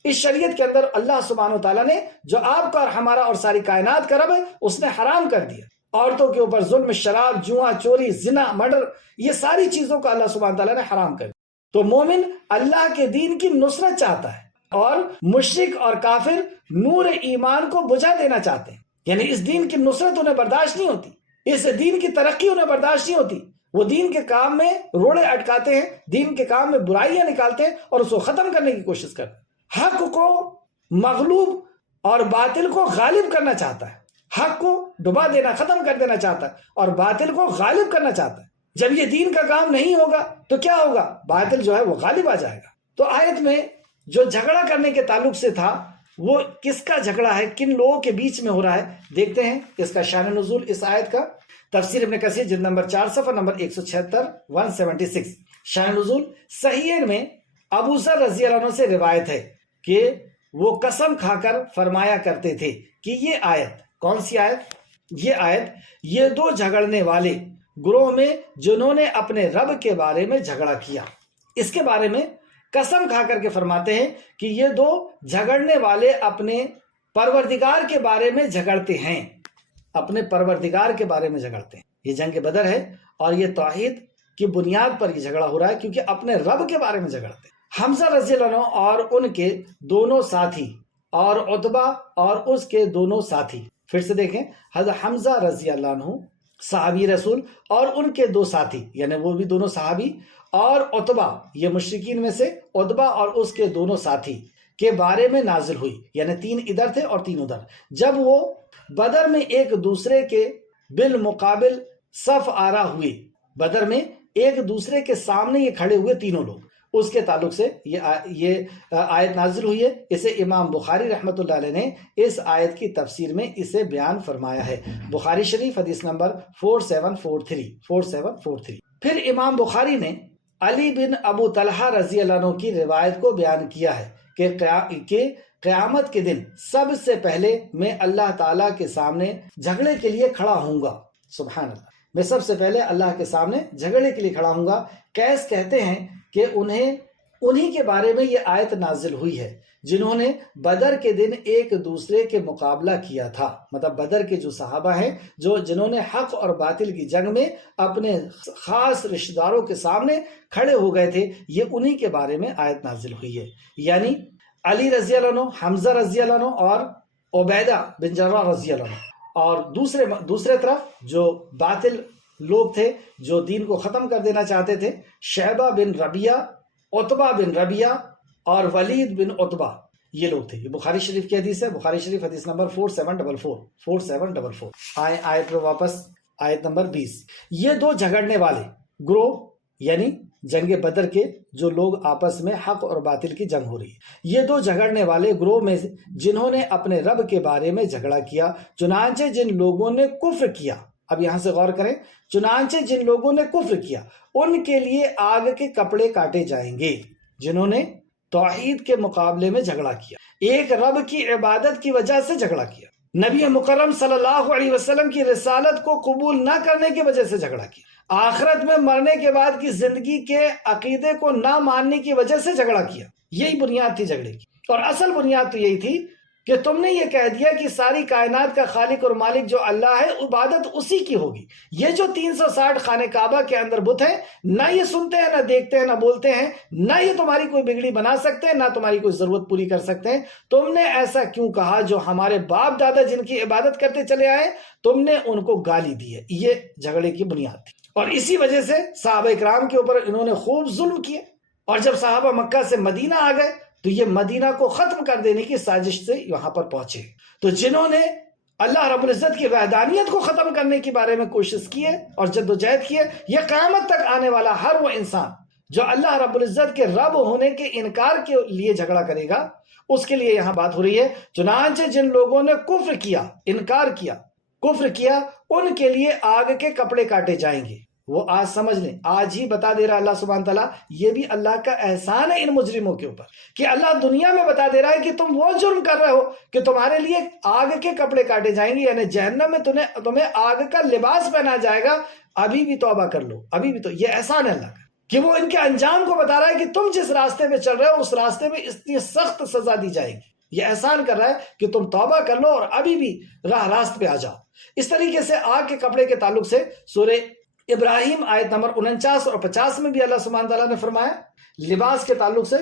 اس شریعت کے اندر اللہ سبحانہ وتعالیٰ نے، جو آپ کا اور ہمارا اور ساری کائنات کا رب ہے، اس نے حرام کر دیا. عورتوں کے اوپر ظلم، شراب، جوا، چوری، زنا، مرڈر، یہ ساری چیزوں کو اللہ سبحانہ وتعالیٰ نے حرام کر دیا. تو مومن اللہ کے دین کی نصرت چاہتا ہے اور مشرک اور کافر نور ایمان کو بجھا دینا چاہتے ہیں. یعنی اس دین کی نصرت انہیں برداشت نہیں ہوتی، اس دین کی ترقی انہیں برداشت نہیں ہوتی. وہ دین کے کام میں روڑے اٹکاتے ہیں، دین کے کام میں برائیاں نکالتے ہیں اور اس کو ختم کرنے کی کوشش کرتے ہیں. حق کو مغلوب اور باطل کو غالب کرنا چاہتا ہے. حق کو ڈبا دینا، ختم کر دینا چاہتا ہے اور باطل کو غالب کرنا چاہتا ہے. جب یہ دین کا کام نہیں ہوگا تو کیا ہوگا؟ باطل جو ہے وہ غالب آ جائے گا. تو آیت میں جو جھگڑا کرنے کے تعلق سے تھا وہ کس کا جھگڑا ہے، کن لوگوں کے بیچ میں ہو رہا ہے، دیکھتے ہیں اس کا شان نزول اس آیت کا. تفسیر ابن کثیر جلد نمبر 4 صفحہ نمبر 176 176. شان نزول صحیحین میں ابو ذر رضی اللہ عنہ سے روایت ہے کہ وہ قسم کھا کر فرمایا کرتے تھے کہ یہ آیت، کون سی آیت؟ یہ آیت یہ دو جھگڑنے والے گروہ میں جنہوں نے اپنے رب کے بارے میں جھگڑا کیا، اس کے بارے میں قسم کھا کر کے فرماتے ہیں کہ یہ دو جھگڑنے والے اپنے پروردگار کے بارے میں جھگڑتے ہیں، اپنے پروردگار کے بارے میں جھگڑتے ہیں. یہ جنگ بدر ہے اور یہ توحید کی بنیاد پر یہ جھگڑا ہو رہا ہے کیونکہ اپنے رب کے بارے میں جھگڑتے ہیں. حمزہ رضی اللہ عنہ اور ان کے دونوں ساتھی اور عتبہ اور اس کے دونوں ساتھی. پھر سے دیکھیں، حضرت حمزہ رضی اللہ عنہ صحابی رسول اور ان کے دو ساتھی، یعنی وہ بھی دونوں صحابی، اور عتبہ یہ مشرکین میں سے عتبہ اور اس کے دونوں ساتھی کے بارے میں نازل ہوئی. یعنی 3 ادھر تھے اور 3 ادھر. جب وہ بدر میں ایک دوسرے کے بالمقابل صف آرا ہوئے، بدر میں ایک دوسرے کے سامنے یہ کھڑے ہوئے تینوں لوگ، اس کے تعلق سے یہ آیت نازل ہوئی ہے. اسے امام بخاری رحمۃ اللہ علیہ نے اس آیت کی تفسیر میں اسے بیان فرمایا ہے. بخاری شریف حدیث نمبر 4743. پھر امام بخاری نے علی بن ابو طلحہ رضی اللہ عنہ کی روایت کو بیان کیا ہے کہ قیامت کے دن سب سے پہلے میں اللہ تعالیٰ کے سامنے جھگڑے کے لیے کھڑا ہوں گا. سبحان اللہ، میں سب سے پہلے اللہ کے سامنے جھگڑے کے لیے کھڑا ہوں گا. قیس کہتے ہیں کہ انہیں انہی کے بارے میں یہ آیت نازل ہوئی ہے جنہوں نے بدر کے دن ایک دوسرے کے مقابلہ کیا تھا. مطلب بدر کے جو صحابہ ہیں جنہوں نے حق اور باطل کی جنگ میں اپنے خاص رشتہ داروں کے سامنے کھڑے ہو گئے تھے، یہ انہی کے بارے میں آیت نازل ہوئی ہے. یعنی علی رضی اللہ عنہ، حمزہ رضی اللہ عنہ اور عبیدہ بن جراح رضی اللہ عنہ. اور دوسرے طرف جو باطل لوگ تھے جو دین کو ختم کر دینا چاہتے تھے، شیبہ بن ربیعہ، عتبہ بن ربیعہ اور ولید بن عتبہ، یہ لوگ تھے. یہ بخاری شریف کی حدیث ہے، بخاری شریف حدیث نمبر 4744. آئیں آیت پر واپس، آیت نمبر 20. یہ دو جھگڑنے والے گروہ، یعنی جنگ بدر کے جو لوگ آپس میں حق اور باطل کی جنگ ہو رہی ہے، یہ دو جھگڑنے والے گروہ میں جنہوں نے اپنے رب کے بارے میں جھگڑا کیا، چنانچہ جن لوگوں نے کفر کیا. اب یہاں سے غور کریں، چنانچہ جن لوگوں نے کفر کیا ان کے لیے آگ کے کپڑے کاٹے جائیں گے. جنہوں نے توحید کے مقابلے میں جھگڑا کیا، ایک رب کی عبادت کی وجہ سے جھگڑا کیا، نبی مکرم صلی اللہ علیہ وسلم کی رسالت کو قبول نہ کرنے کی وجہ سے جھگڑا کیا، آخرت میں مرنے کے بعد کی زندگی کے عقیدے کو نہ ماننے کی وجہ سے جھگڑا کیا. یہی بنیاد تھی جھگڑے کی. اور اصل بنیاد تو یہی تھی کہ تم نے یہ کہہ دیا کہ ساری کائنات کا خالق اور مالک جو اللہ ہے، عبادت اسی کی ہوگی. یہ جو 360 خانہ کعبہ کے اندر بت ہیں، نہ یہ سنتے ہیں، نہ دیکھتے ہیں، نہ بولتے ہیں، نہ یہ تمہاری کوئی بگڑی بنا سکتے ہیں، نہ تمہاری کوئی ضرورت پوری کر سکتے ہیں. تم نے ایسا کیوں کہا؟ جو ہمارے باپ دادا جن کی عبادت کرتے چلے آئے، تم نے ان کو گالی دی ہے. یہ جھگڑے کی بنیاد تھی. اور اسی وجہ سے صحابہ اکرام کے اوپر انہوں نے خوب ظلم کیے. اور جب صحابہ مکہ سے مدینہ آ گئے تو یہ مدینہ کو ختم کر دینے کی سازش سے یہاں پر پہنچے. تو جنہوں نے اللہ رب العزت کی وحدانیت کو ختم کرنے کے بارے میں کوشش کی ہے اور جدوجہد کی ہے، یہ قیامت تک آنے والا ہر وہ انسان جو اللہ رب العزت کے رب ہونے کے انکار کے لیے جھگڑا کرے گا، اس کے لیے یہاں بات ہو رہی ہے. چنانچہ جن لوگوں نے کفر کیا، انکار کیا، کفر کیا، ان کے لیے آگ کے کپڑے کاٹے جائیں گے. وہ آج سمجھ لیں، آج ہی بتا دے رہا اللہ سبحانہ تعالیٰ. یہ بھی اللہ کا احسان ہے ان مجرموں کے اوپر کہ اللہ دنیا میں بتا دے رہا ہے کہ تم وہ جرم کر رہے ہو کہ تمہارے لیے آگ کے کپڑے کاٹے جائیں گے، یعنی جہنم میں تمہیں آگ کا لباس پہنا جائے گا. ابھی بھی توبہ کر لو، ابھی بھی. تو یہ احسان ہے اللہ کا کہ وہ ان کے انجام کو بتا رہا ہے کہ تم جس راستے پہ چل رہے ہو اس راستے میں اتنی سخت سزا دی جائے گی. یہ احسان کر رہا ہے کہ تم توبہ کر لو اور ابھی بھی راہ راست پہ آ جاؤ. اس طریقے سے آگ کے کپڑے کے تعلق سے سورہ ابراہیم آیت نمبر 49 اور 50 میں بھی اللہ سبحانہ تعالیٰ نے فرمایا. لباس کے تعلق سے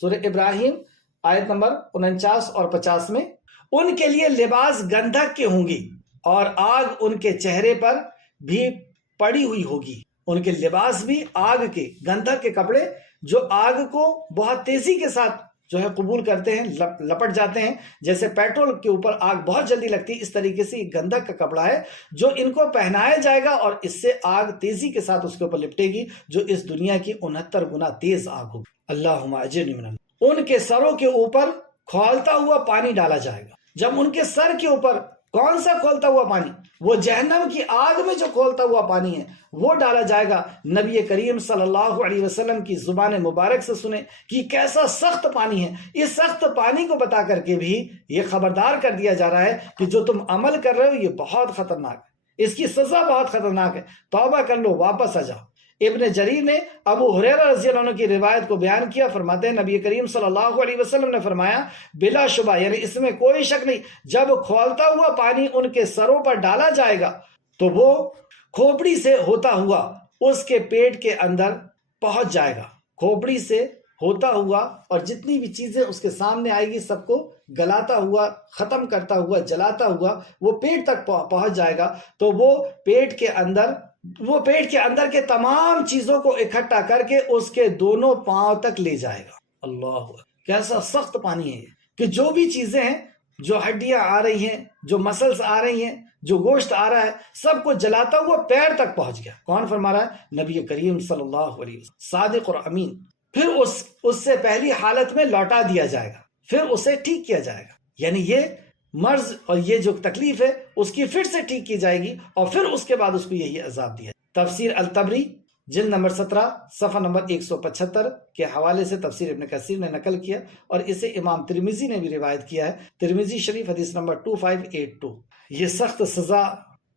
سورہ ابراہیم آیت نمبر 49 اور 50 میں، ان کے لیے لباس گندھک کے ہوں گی اور آگ ان کے چہرے پر بھی پڑی ہوئی ہوگی. ان کے لباس بھی آگ کے، گندھک کے کپڑے جو آگ کو بہت تیزی کے ساتھ جو ہے قبول کرتے ہیں، لپٹ جاتے ہیں. جیسے پیٹرول کے اوپر آگ بہت جلدی لگتی ہے، اس طریقے سے یہ گندھک کا کپڑا ہے جو ان کو پہنایا جائے گا اور اس سے آگ تیزی کے ساتھ اس کے اوپر لپٹے گی، جو اس دنیا کی 69 گنا تیز آگ ہوگی. اللہم اجرنی من النار. ان کے سروں کے اوپر کھولتا ہوا پانی ڈالا جائے گا. جب ان کے سر کے اوپر کون سا کھولتا ہوا پانی؟ وہ جہنم کی آگ میں جو کھولتا ہوا پانی ہے وہ ڈالا جائے گا. نبی کریم صلی اللہ علیہ وسلم کی زبان مبارک سے سنیں کہ کیسا سخت پانی ہے. اس سخت پانی کو بتا کر کے بھی یہ خبردار کر دیا جا رہا ہے کہ جو تم عمل کر رہے ہو یہ بہت خطرناک ہے، اس کی سزا بہت خطرناک ہے، توبہ کر لو، واپس آ جاؤ. ابن جریر نے ابو ہریرہ رضی اللہ عنہ کی روایت کو بیان کیا. فرماتے ہیں نبی کریم صلی اللہ علیہ وسلم نے فرمایا، بلا شبہ، یعنی اس میں کوئی شک نہیں، جب کھولتا ہوا پانی ان کے سروں پر ڈالا جائے گا تو وہ کھوپڑی سے ہوتا ہوا اس کے پیٹ کے اندر پہنچ جائے گا. کھوپڑی سے ہوتا ہوا اور جتنی بھی چیزیں اس کے سامنے آئے گی سب کو گلاتا ہوا، ختم کرتا ہوا، جلاتا ہوا وہ پیٹ تک پہنچ جائے گا. تو وہ پیٹ کے اندر کے تمام چیزوں کو اکٹھا کر کے اس کے دونوں پاؤں تک لے جائے گا. اللہ، کیسا سخت پانی ہے کہ جو بھی چیزیں ہیں، جو ہڈیاں آ رہی ہیں، جو مسلز آ رہی ہیں، جو گوشت آ رہا ہے، سب کو جلاتا ہوا پیر تک پہنچ گیا. کون فرما رہا ہے؟ نبی کریم صلی اللہ علیہ وسلم، صادق اور امین. پھر اس سے پہلی حالت میں لوٹا دیا جائے گا، پھر اسے ٹھیک کیا جائے گا. یعنی یہ مرض اور یہ جو تکلیف ہے اس کی پھر سے ٹھیک کی جائے گی اور پھر اس کے بعد اس کو یہی عذاب دیا. تفسیر الطبری جلد نمبر 17 صفحہ نمبر 175 کے حوالے سے تفسیر ابن کثیر نے نقل کیا اور اسے امام ترمذی نے بھی روایت کیا ہے. ترمذی شریف حدیث نمبر 2582. یہ سخت سزا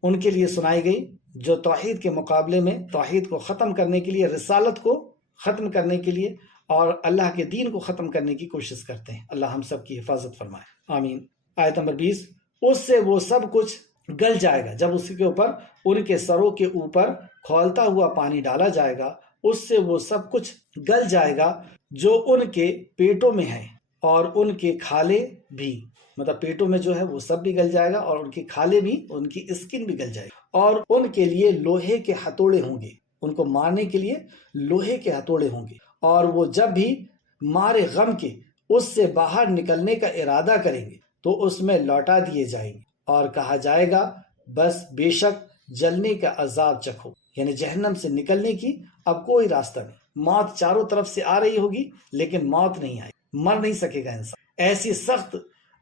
ان کے لیے سنائی گئی جو توحید کے مقابلے میں توحید کو ختم کرنے کے لیے، رسالت کو ختم کرنے کے لیے اور اللہ کے دین کو ختم کرنے کی کوشش کرتے ہیں۔ اللہ ہم سب کی حفاظت فرمائے، آمین۔ آیت نمبر 20، اس سے وہ سب کچھ گل جائے گا جب اس کے اوپر ان کے سروں کے اوپر کھولتا ہوا پانی ڈالا جائے گا، اس سے وہ سب کچھ گل جائے گا جو ان کے پیٹوں میں ہے، اور ان کے کھالے بھی، مطلب پیٹوں میں جو ہے وہ سب بھی گل جائے گا، اور ان کی کھالے بھی، ان کی اسکن بھی گل جائے گی، اور ان کے لیے لوہے کے ہتھوڑے ہوں گے، ان کو مارنے کے لیے لوہے کے ہتھوڑے ہوں گے، اور وہ جب بھی مارے غم کے اس سے باہر نکلنے کا ارادہ کریں گے تو اس میں لوٹا دیے جائیں گے، اور کہا جائے گا بس بے شک جلنے کا عذاب چکھو، یعنی جہنم سے نکلنے کی اب کوئی راستہ نہیں۔ موت چاروں طرف سے آ رہی ہوگی لیکن موت نہیں آئی، مر نہیں سکے گا انسان، ایسی سخت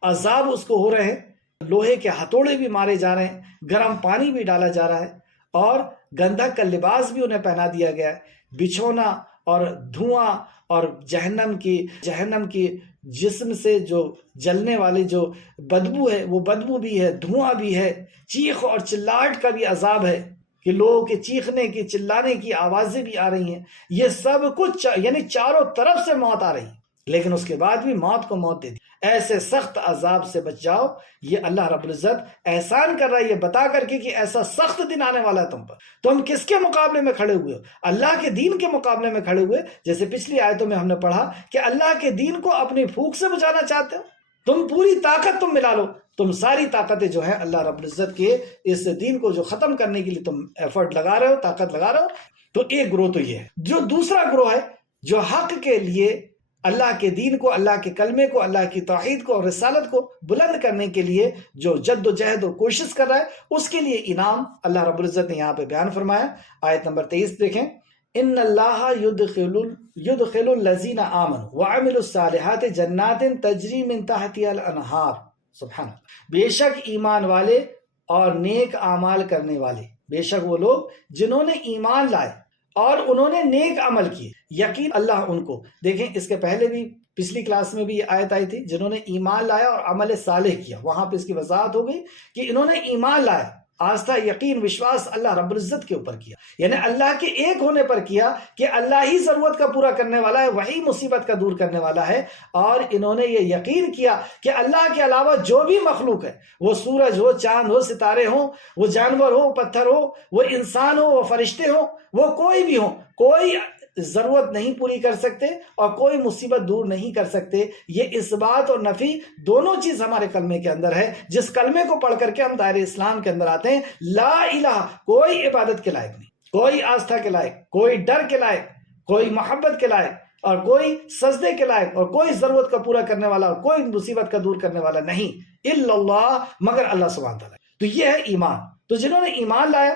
عذاب اس کو ہو رہے ہیں، لوہے کے ہتھوڑے بھی مارے جا رہے ہیں، گرم پانی بھی ڈالا جا رہا ہے، اور گندھک کا لباس بھی انہیں پہنا دیا گیا ہے، بچھونا اور دھواں اور جہنم کی جسم سے جو جلنے والی جو بدبو ہے وہ بدبو بھی ہے، دھواں بھی ہے، چیخ اور چلاہٹ کا بھی عذاب ہے کہ لوگوں کے چیخنے کی چلانے کی آوازیں بھی آ رہی ہیں، یہ سب کچھ یعنی چاروں طرف سے موت آ رہی ہے، لیکن اس کے بعد بھی موت کو موت دے دی۔ ایسے سخت عذاب سے بچ جاؤ، یہ اللہ رب العزت احسان کر رہا ہے یہ بتا کر کے کہ ایسا سخت دن آنے والا ہے تم پر۔ تم کس کے مقابلے میں کھڑے ہوئے ہو؟ اللہ کے دین کے مقابلے میں کھڑے ہوئے، جیسے پچھلی آیتوں میں ہم نے پڑھا کہ اللہ کے دین کو اپنی پھونک سے بچانا چاہتے ہو، تم پوری طاقت تم ملا لو، تم ساری طاقتیں جو ہے اللہ رب العزت کے اس دین کو جو ختم کرنے کے لیے تم ایفرٹ لگا رہے ہو، طاقت لگا رہے ہو۔ تو ایک گروہ تو یہ ہے، جو دوسرا گروہ ہے جو حق کے لیے اللہ کے دین کو، اللہ کے کلمے کو، اللہ کی توحید کو اور رسالت کو بلند کرنے کے لیے جو جد و جہد اور کوشش کر رہا ہے، اس کے لیے انعام اللہ رب العزت نے یہاں پہ بیان فرمایا۔ آیت نمبر 23 دیکھیں، ان اللہ یدخل الذین آمنوا وعملوا الصالحات جنات تجری من تحتها الانہار، سبحان اللہ، بے شک ایمان والے اور نیک اعمال کرنے والے، بے شک وہ لوگ جنہوں نے ایمان لائے اور انہوں نے نیک عمل کیے، یقین اللہ ان کو، دیکھیں اس کے پہلے بھی پچھلی کلاس میں بھی یہ آیت آئی تھی، جنہوں نے ایمان لایا اور عمل صالح کیا، وہاں پہ اس کی وضاحت ہو گئی کہ انہوں نے ایمان لایا، آستہ، یقین، وشواس اللہ رب العزت کے اوپر کیا، یعنی اللہ کے ایک ہونے پر کیا کہ اللہ ہی ضرورت کا پورا کرنے والا ہے، وہی مصیبت کا دور کرنے والا ہے، اور انہوں نے یہ یقین کیا کہ اللہ کے علاوہ جو بھی مخلوق ہے، وہ سورج ہو، چاند ہو، ستارے ہوں، وہ جانور ہو، پتھر ہو، وہ انسان ہو، وہ فرشتے ہوں، وہ کوئی بھی ہوں، کوئی ضرورت نہیں پوری کر سکتے اور کوئی مصیبت دور نہیں کر سکتے۔ یہ اس بات اور نفی دونوں چیز ہمارے کلمے کے اندر ہے، جس کلمے کو پڑھ کر کے ہم دائرہ اسلام کے اندر آتے ہیں، لا الہ، کوئی عبادت کے لائق نہیں، کوئی آستھا کے لائق، کوئی ڈر کے لائق، کوئی محبت کے لائق، اور کوئی سجدے کے لائق، اور کوئی ضرورت کا پورا کرنے والا اور کوئی مصیبت کا دور کرنے والا نہیں، الا اللہ، مگر اللہ سبحانہ تعالیٰ۔ تو یہ ہے ایمان۔ تو جنہوں نے ایمان لایا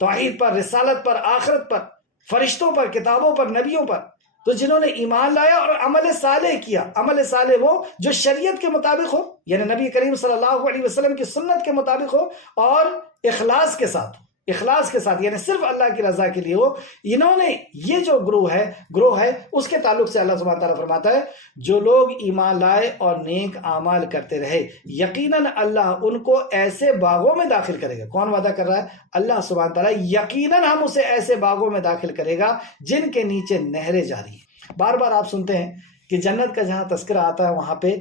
توحید پر، رسالت پر، آخرت پر، فرشتوں پر، کتابوں پر، نبیوں پر، تو جنہوں نے ایمان لایا اور عمل صالح کیا، عمل صالح وہ جو شریعت کے مطابق ہو، یعنی نبی کریم صلی اللہ علیہ وسلم کی سنت کے مطابق ہو، اور اخلاص کے ساتھ، اخلاص کے ساتھ، یعنی صرف اللہ کی رضا کے لیے ہو۔ انہوں نے یہ جو گروہ ہے اس کے تعلق سے اللہ سبحانہ تعالیٰ فرماتا ہے، جو لوگ ایمان لائے اور نیک اعمال کرتے رہے، یقیناً اللہ ان کو ایسے باغوں میں داخل کرے گا۔ کون وعدہ کر رہا ہے؟ اللہ سبحانہ تعالیٰ، یقیناً ہم اسے ایسے باغوں میں داخل کرے گا جن کے نیچے نہریں جاری ہیں۔ بار بار آپ سنتے ہیں کہ جنت کا جہاں تذکرہ آتا ہے وہاں پہ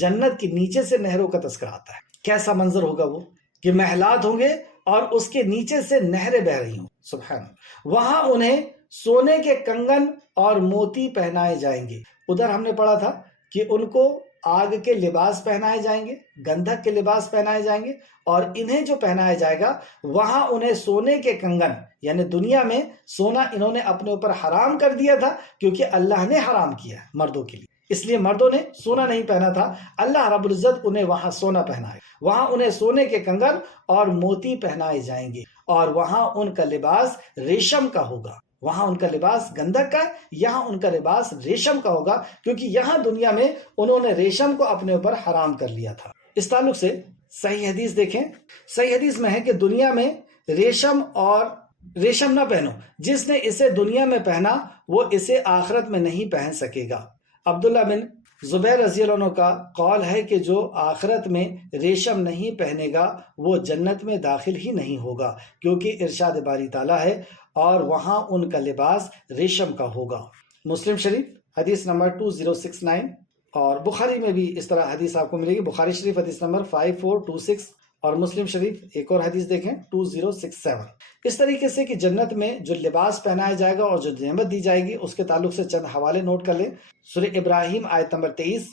جنت کے نیچے سے نہروں کا تذکرہ آتا ہے۔ کیسا منظر ہوگا وہ کہ محلات ہوں گے اور اس کے نیچے سے نہریں بہ رہی ہوں، سبحان اللہ۔ وہاں انہیں سونے کے کنگن اور موتی پہنائے جائیں گے۔ ادھر ہم نے پڑھا تھا کہ ان کو آگ کے لباس پہنائے جائیں گے، گندھک کے لباس پہنائے جائیں گے، اور انہیں جو پہنایا جائے گا وہاں انہیں سونے کے کنگن، یعنی دنیا میں سونا انہوں نے اپنے اوپر حرام کر دیا تھا کیونکہ اللہ نے حرام کیا ہے مردوں کے لیے، اس لیے مردوں نے سونا نہیں پہنا تھا، اللہ رب العزت انہیں وہاں سونا پہنائے، وہاں انہیں سونے کے کنگن اور موتی پہنائے جائیں گے، اور وہاں ان کا لباس ریشم کا ہوگا۔ وہاں ان کا لباس گندھک کا ہے، یہاں ان کا لباس ریشم کا ہوگا، کیونکہ یہاں دنیا میں انہوں نے ریشم کو اپنے اوپر حرام کر لیا تھا۔ اس تعلق سے صحیح حدیث دیکھیں، صحیح حدیث میں ہے کہ دنیا میں ریشم نہ پہنو، جس نے اسے دنیا میں پہنا وہ اسے آخرت میں نہیں پہن سکے گا۔ عبداللہ بن زبیر رضی اللہ عنہ کا قول ہے کہ جو آخرت میں ریشم نہیں پہنے گا وہ جنت میں داخل ہی نہیں ہوگا، کیونکہ ارشاد باری تعالیٰ ہے اور وہاں ان کا لباس ریشم کا ہوگا۔ مسلم شریف حدیث نمبر 2069، اور بخاری میں بھی اس طرح حدیث آپ کو ملے گی، بخاری شریف حدیث نمبر 5426، اور مسلم شریف ایک اور حدیث دیکھیں 2067۔ اس طریقے سے کہ جنت میں جو لباس پہنایا جائے گا اور جو نعمت دی جائے گی اس کے تعلق سے چند حوالے نوٹ کر لیں۔ سورہ ابراہیم آیت نمبر 23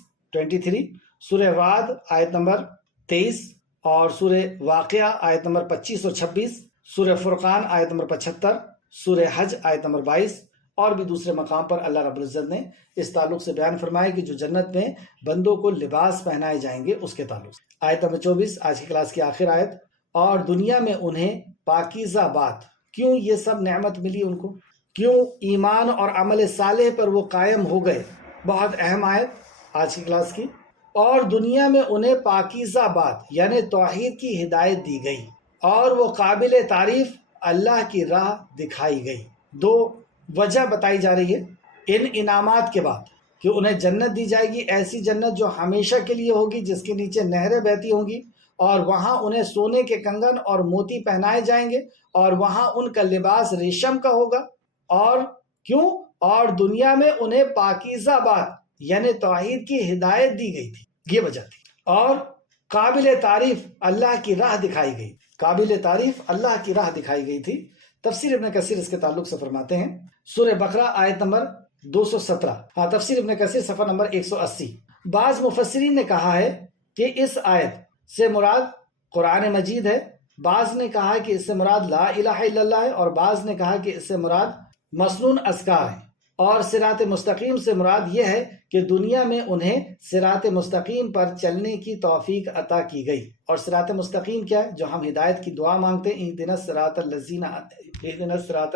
سورہ رعد آیت نمبر 23، اور سورہ واقعہ آیت نمبر 25 اور 26، سورہ فرقان آیت نمبر 75، سورہ حج آیت نمبر 22، اور بھی دوسرے مقام پر اللہ رب العزت نے اس تعلق سے بیان فرمایا کہ جو جنت میں بندوں کو لباس پہنائے جائیں گے اس کے تعلق سے۔ آیت نمبر 24 آج کی کلاس کی آخر آیت، اور دنیا میں انہیں پاکیزہ بات، کیوں یہ سب نعمت ملی ان کو، کیوں ایمان اور عمل صالح پر وہ قائم ہو گئے، بہت اہم آیت آج کی کلاس کی۔ اور دنیا میں انہیں پاکیزہ بات یعنی توحید کی ہدایت دی گئی، اور وہ قابل تعریف اللہ کی راہ دکھائی گئی۔ دو وجہ بتائی جا رہی ہے ان انعامات کے بعد کہ انہیں جنت دی جائے گی، ایسی جنت جو ہمیشہ کے لیے ہوگی، جس کے نیچے نہریں بہتی ہوں گی، اور وہاں انہیں سونے کے کنگن اور موتی پہنائے جائیں گے، اور وہاں ان کا لباس ریشم کا ہوگا۔ اور کیوں؟ اور دنیا میں انہیں پاکیزہ بات یعنی توحید کی ہدایت دی گئی تھی، یہ وجہ تھی۔ اور قابل تعریف اللہ کی راہ دکھائی گئی، قابل تعریف اللہ کی راہ دکھائی گئی تھی۔ تفسیر ابن کثیر اس کے تعلق سے فرماتے ہیں، سورہ بقرہ آیت نمبر 217، تفسیر ابن کثیر صفحہ نمبر 180۔ بعض مفسرین نے کہا ہے کہ اس آیت سے مراد قرآن مجید ہے، بعض نے کہا کہ اس سے مراد لا الہ الا اللہ ہے، اور بعض نے کہا کہ اس سے مراد مسنون اذکار ہے۔ اور صراط مستقیم سے مراد یہ ہے کہ دنیا میں انہیں صراط مستقیم پر چلنے کی توفیق عطا کی گئی۔ اور صراط مستقیم کیا ہے؟ جو ہم ہدایت کی دعا مانگتے ہیں، اہدنا الصراط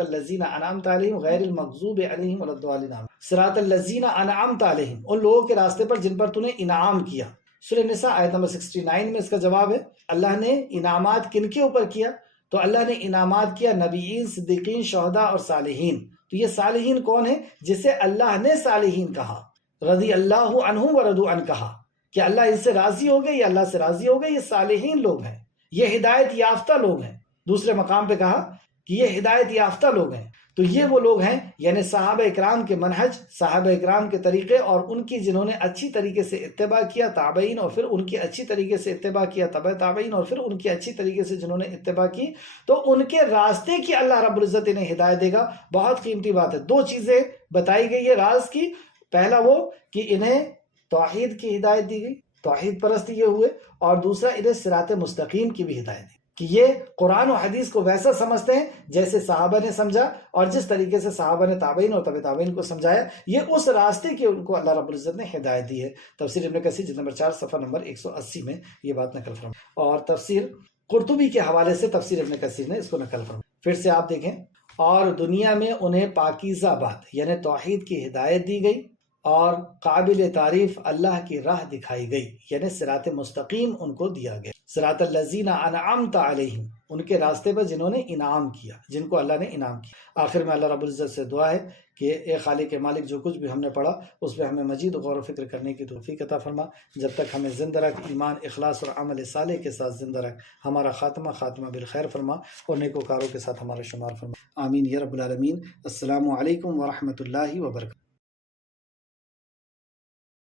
الذین انعمت علیہم غیر المغضوب علیہم ولا الضالین، صراط الذین انعمت علیہم، ان لوگوں کے راستے پر جن پر تو نے انعام کیا۔ سورہ نساء آیت نمبر 69 میں اس کا جواب ہے، اللہ نے انعامات کن کے اوپر کیا؟ تو اللہ نے انعامات کیا نبیین، صدیقین، شہداء اور صالحین۔ تو یہ صالحین کون ہیں؟ جسے اللہ نے صالحین کہا، رضی اللہ عنہم ورضوا عنہ کہا، کہ اللہ ان سے راضی ہو گئے، یہ اللہ سے راضی ہو گئے، یہ صالحین لوگ ہیں، یہ ہدایت یافتہ لوگ ہیں۔ دوسرے مقام پہ کہا کہ یہ ہدایت یافتہ لوگ ہیں، تو یہ وہ لوگ ہیں یعنی صحابہ اکرام کے منہج، صحابہ اکرام کے طریقے، اور ان کی جنہوں نے اچھی طریقے سے اتباع کیا، تابعین، اور پھر ان کی اچھی طریقے سے اتباع کیا تبع تابعین، اور پھر ان کی اچھی طریقے سے جنہوں نے اتباع کی، تو ان کے راستے کی اللہ رب العزت انہیں ہدایت دے گا۔ بہت قیمتی بات ہے، دو چیزیں بتائی گئی ہے راز کی، پہلا وہ کہ انہیں توحید کی ہدایت دی گئی، توحید پرست یہ ہوئے، اور دوسرا انہیں صراط مستقیم کی بھی ہدایت دی کہ یہ قرآن و حدیث کو ویسا سمجھتے ہیں جیسے صحابہ نے سمجھا، اور جس طریقے سے صحابہ نے تابعین اور تبع تابعین کو سمجھایا، یہ اس راستے کی ان کو اللہ رب العزت نے ہدایت دی ہے۔ تفسیر ابن کثیر جلد نمبر 4 صفحہ نمبر 180 میں یہ بات نقل فرمائی، اور تفسیر قرطبی کے حوالے سے تفسیر ابن کثیر نے اس کو نقل فرمائی۔ پھر سے آپ دیکھیں، اور دنیا میں انہیں پاکیزہ بات یعنی توحید کی ہدایت دی گئی، اور قابل تعریف اللہ کی راہ دکھائی گئی یعنی صراط مستقیم ان کو دیا گیا، صراط الذین انعمت علیہم، ان کے راستے پر جنہوں نے انعام کیا، جن کو اللہ نے انعام کیا۔ آخر میں اللہ رب العزت سے دعا ہے کہ اے خالق مالک، جو کچھ بھی ہم نے پڑھا اس پہ ہمیں مزید غور و فکر کرنے کی توفیق عطا فرما، جب تک ہمیں زندہ رکھ، ایمان، اخلاص اور عمل صالح کے ساتھ زندہ رکھ، ہمارا خاتمہ بالخیر فرما، اور نیکوکاروں کے ساتھ ہمارا شمار فرما، آمین یا رب العالمین۔ السلام علیکم ورحمۃ اللہ وبرکاتہ۔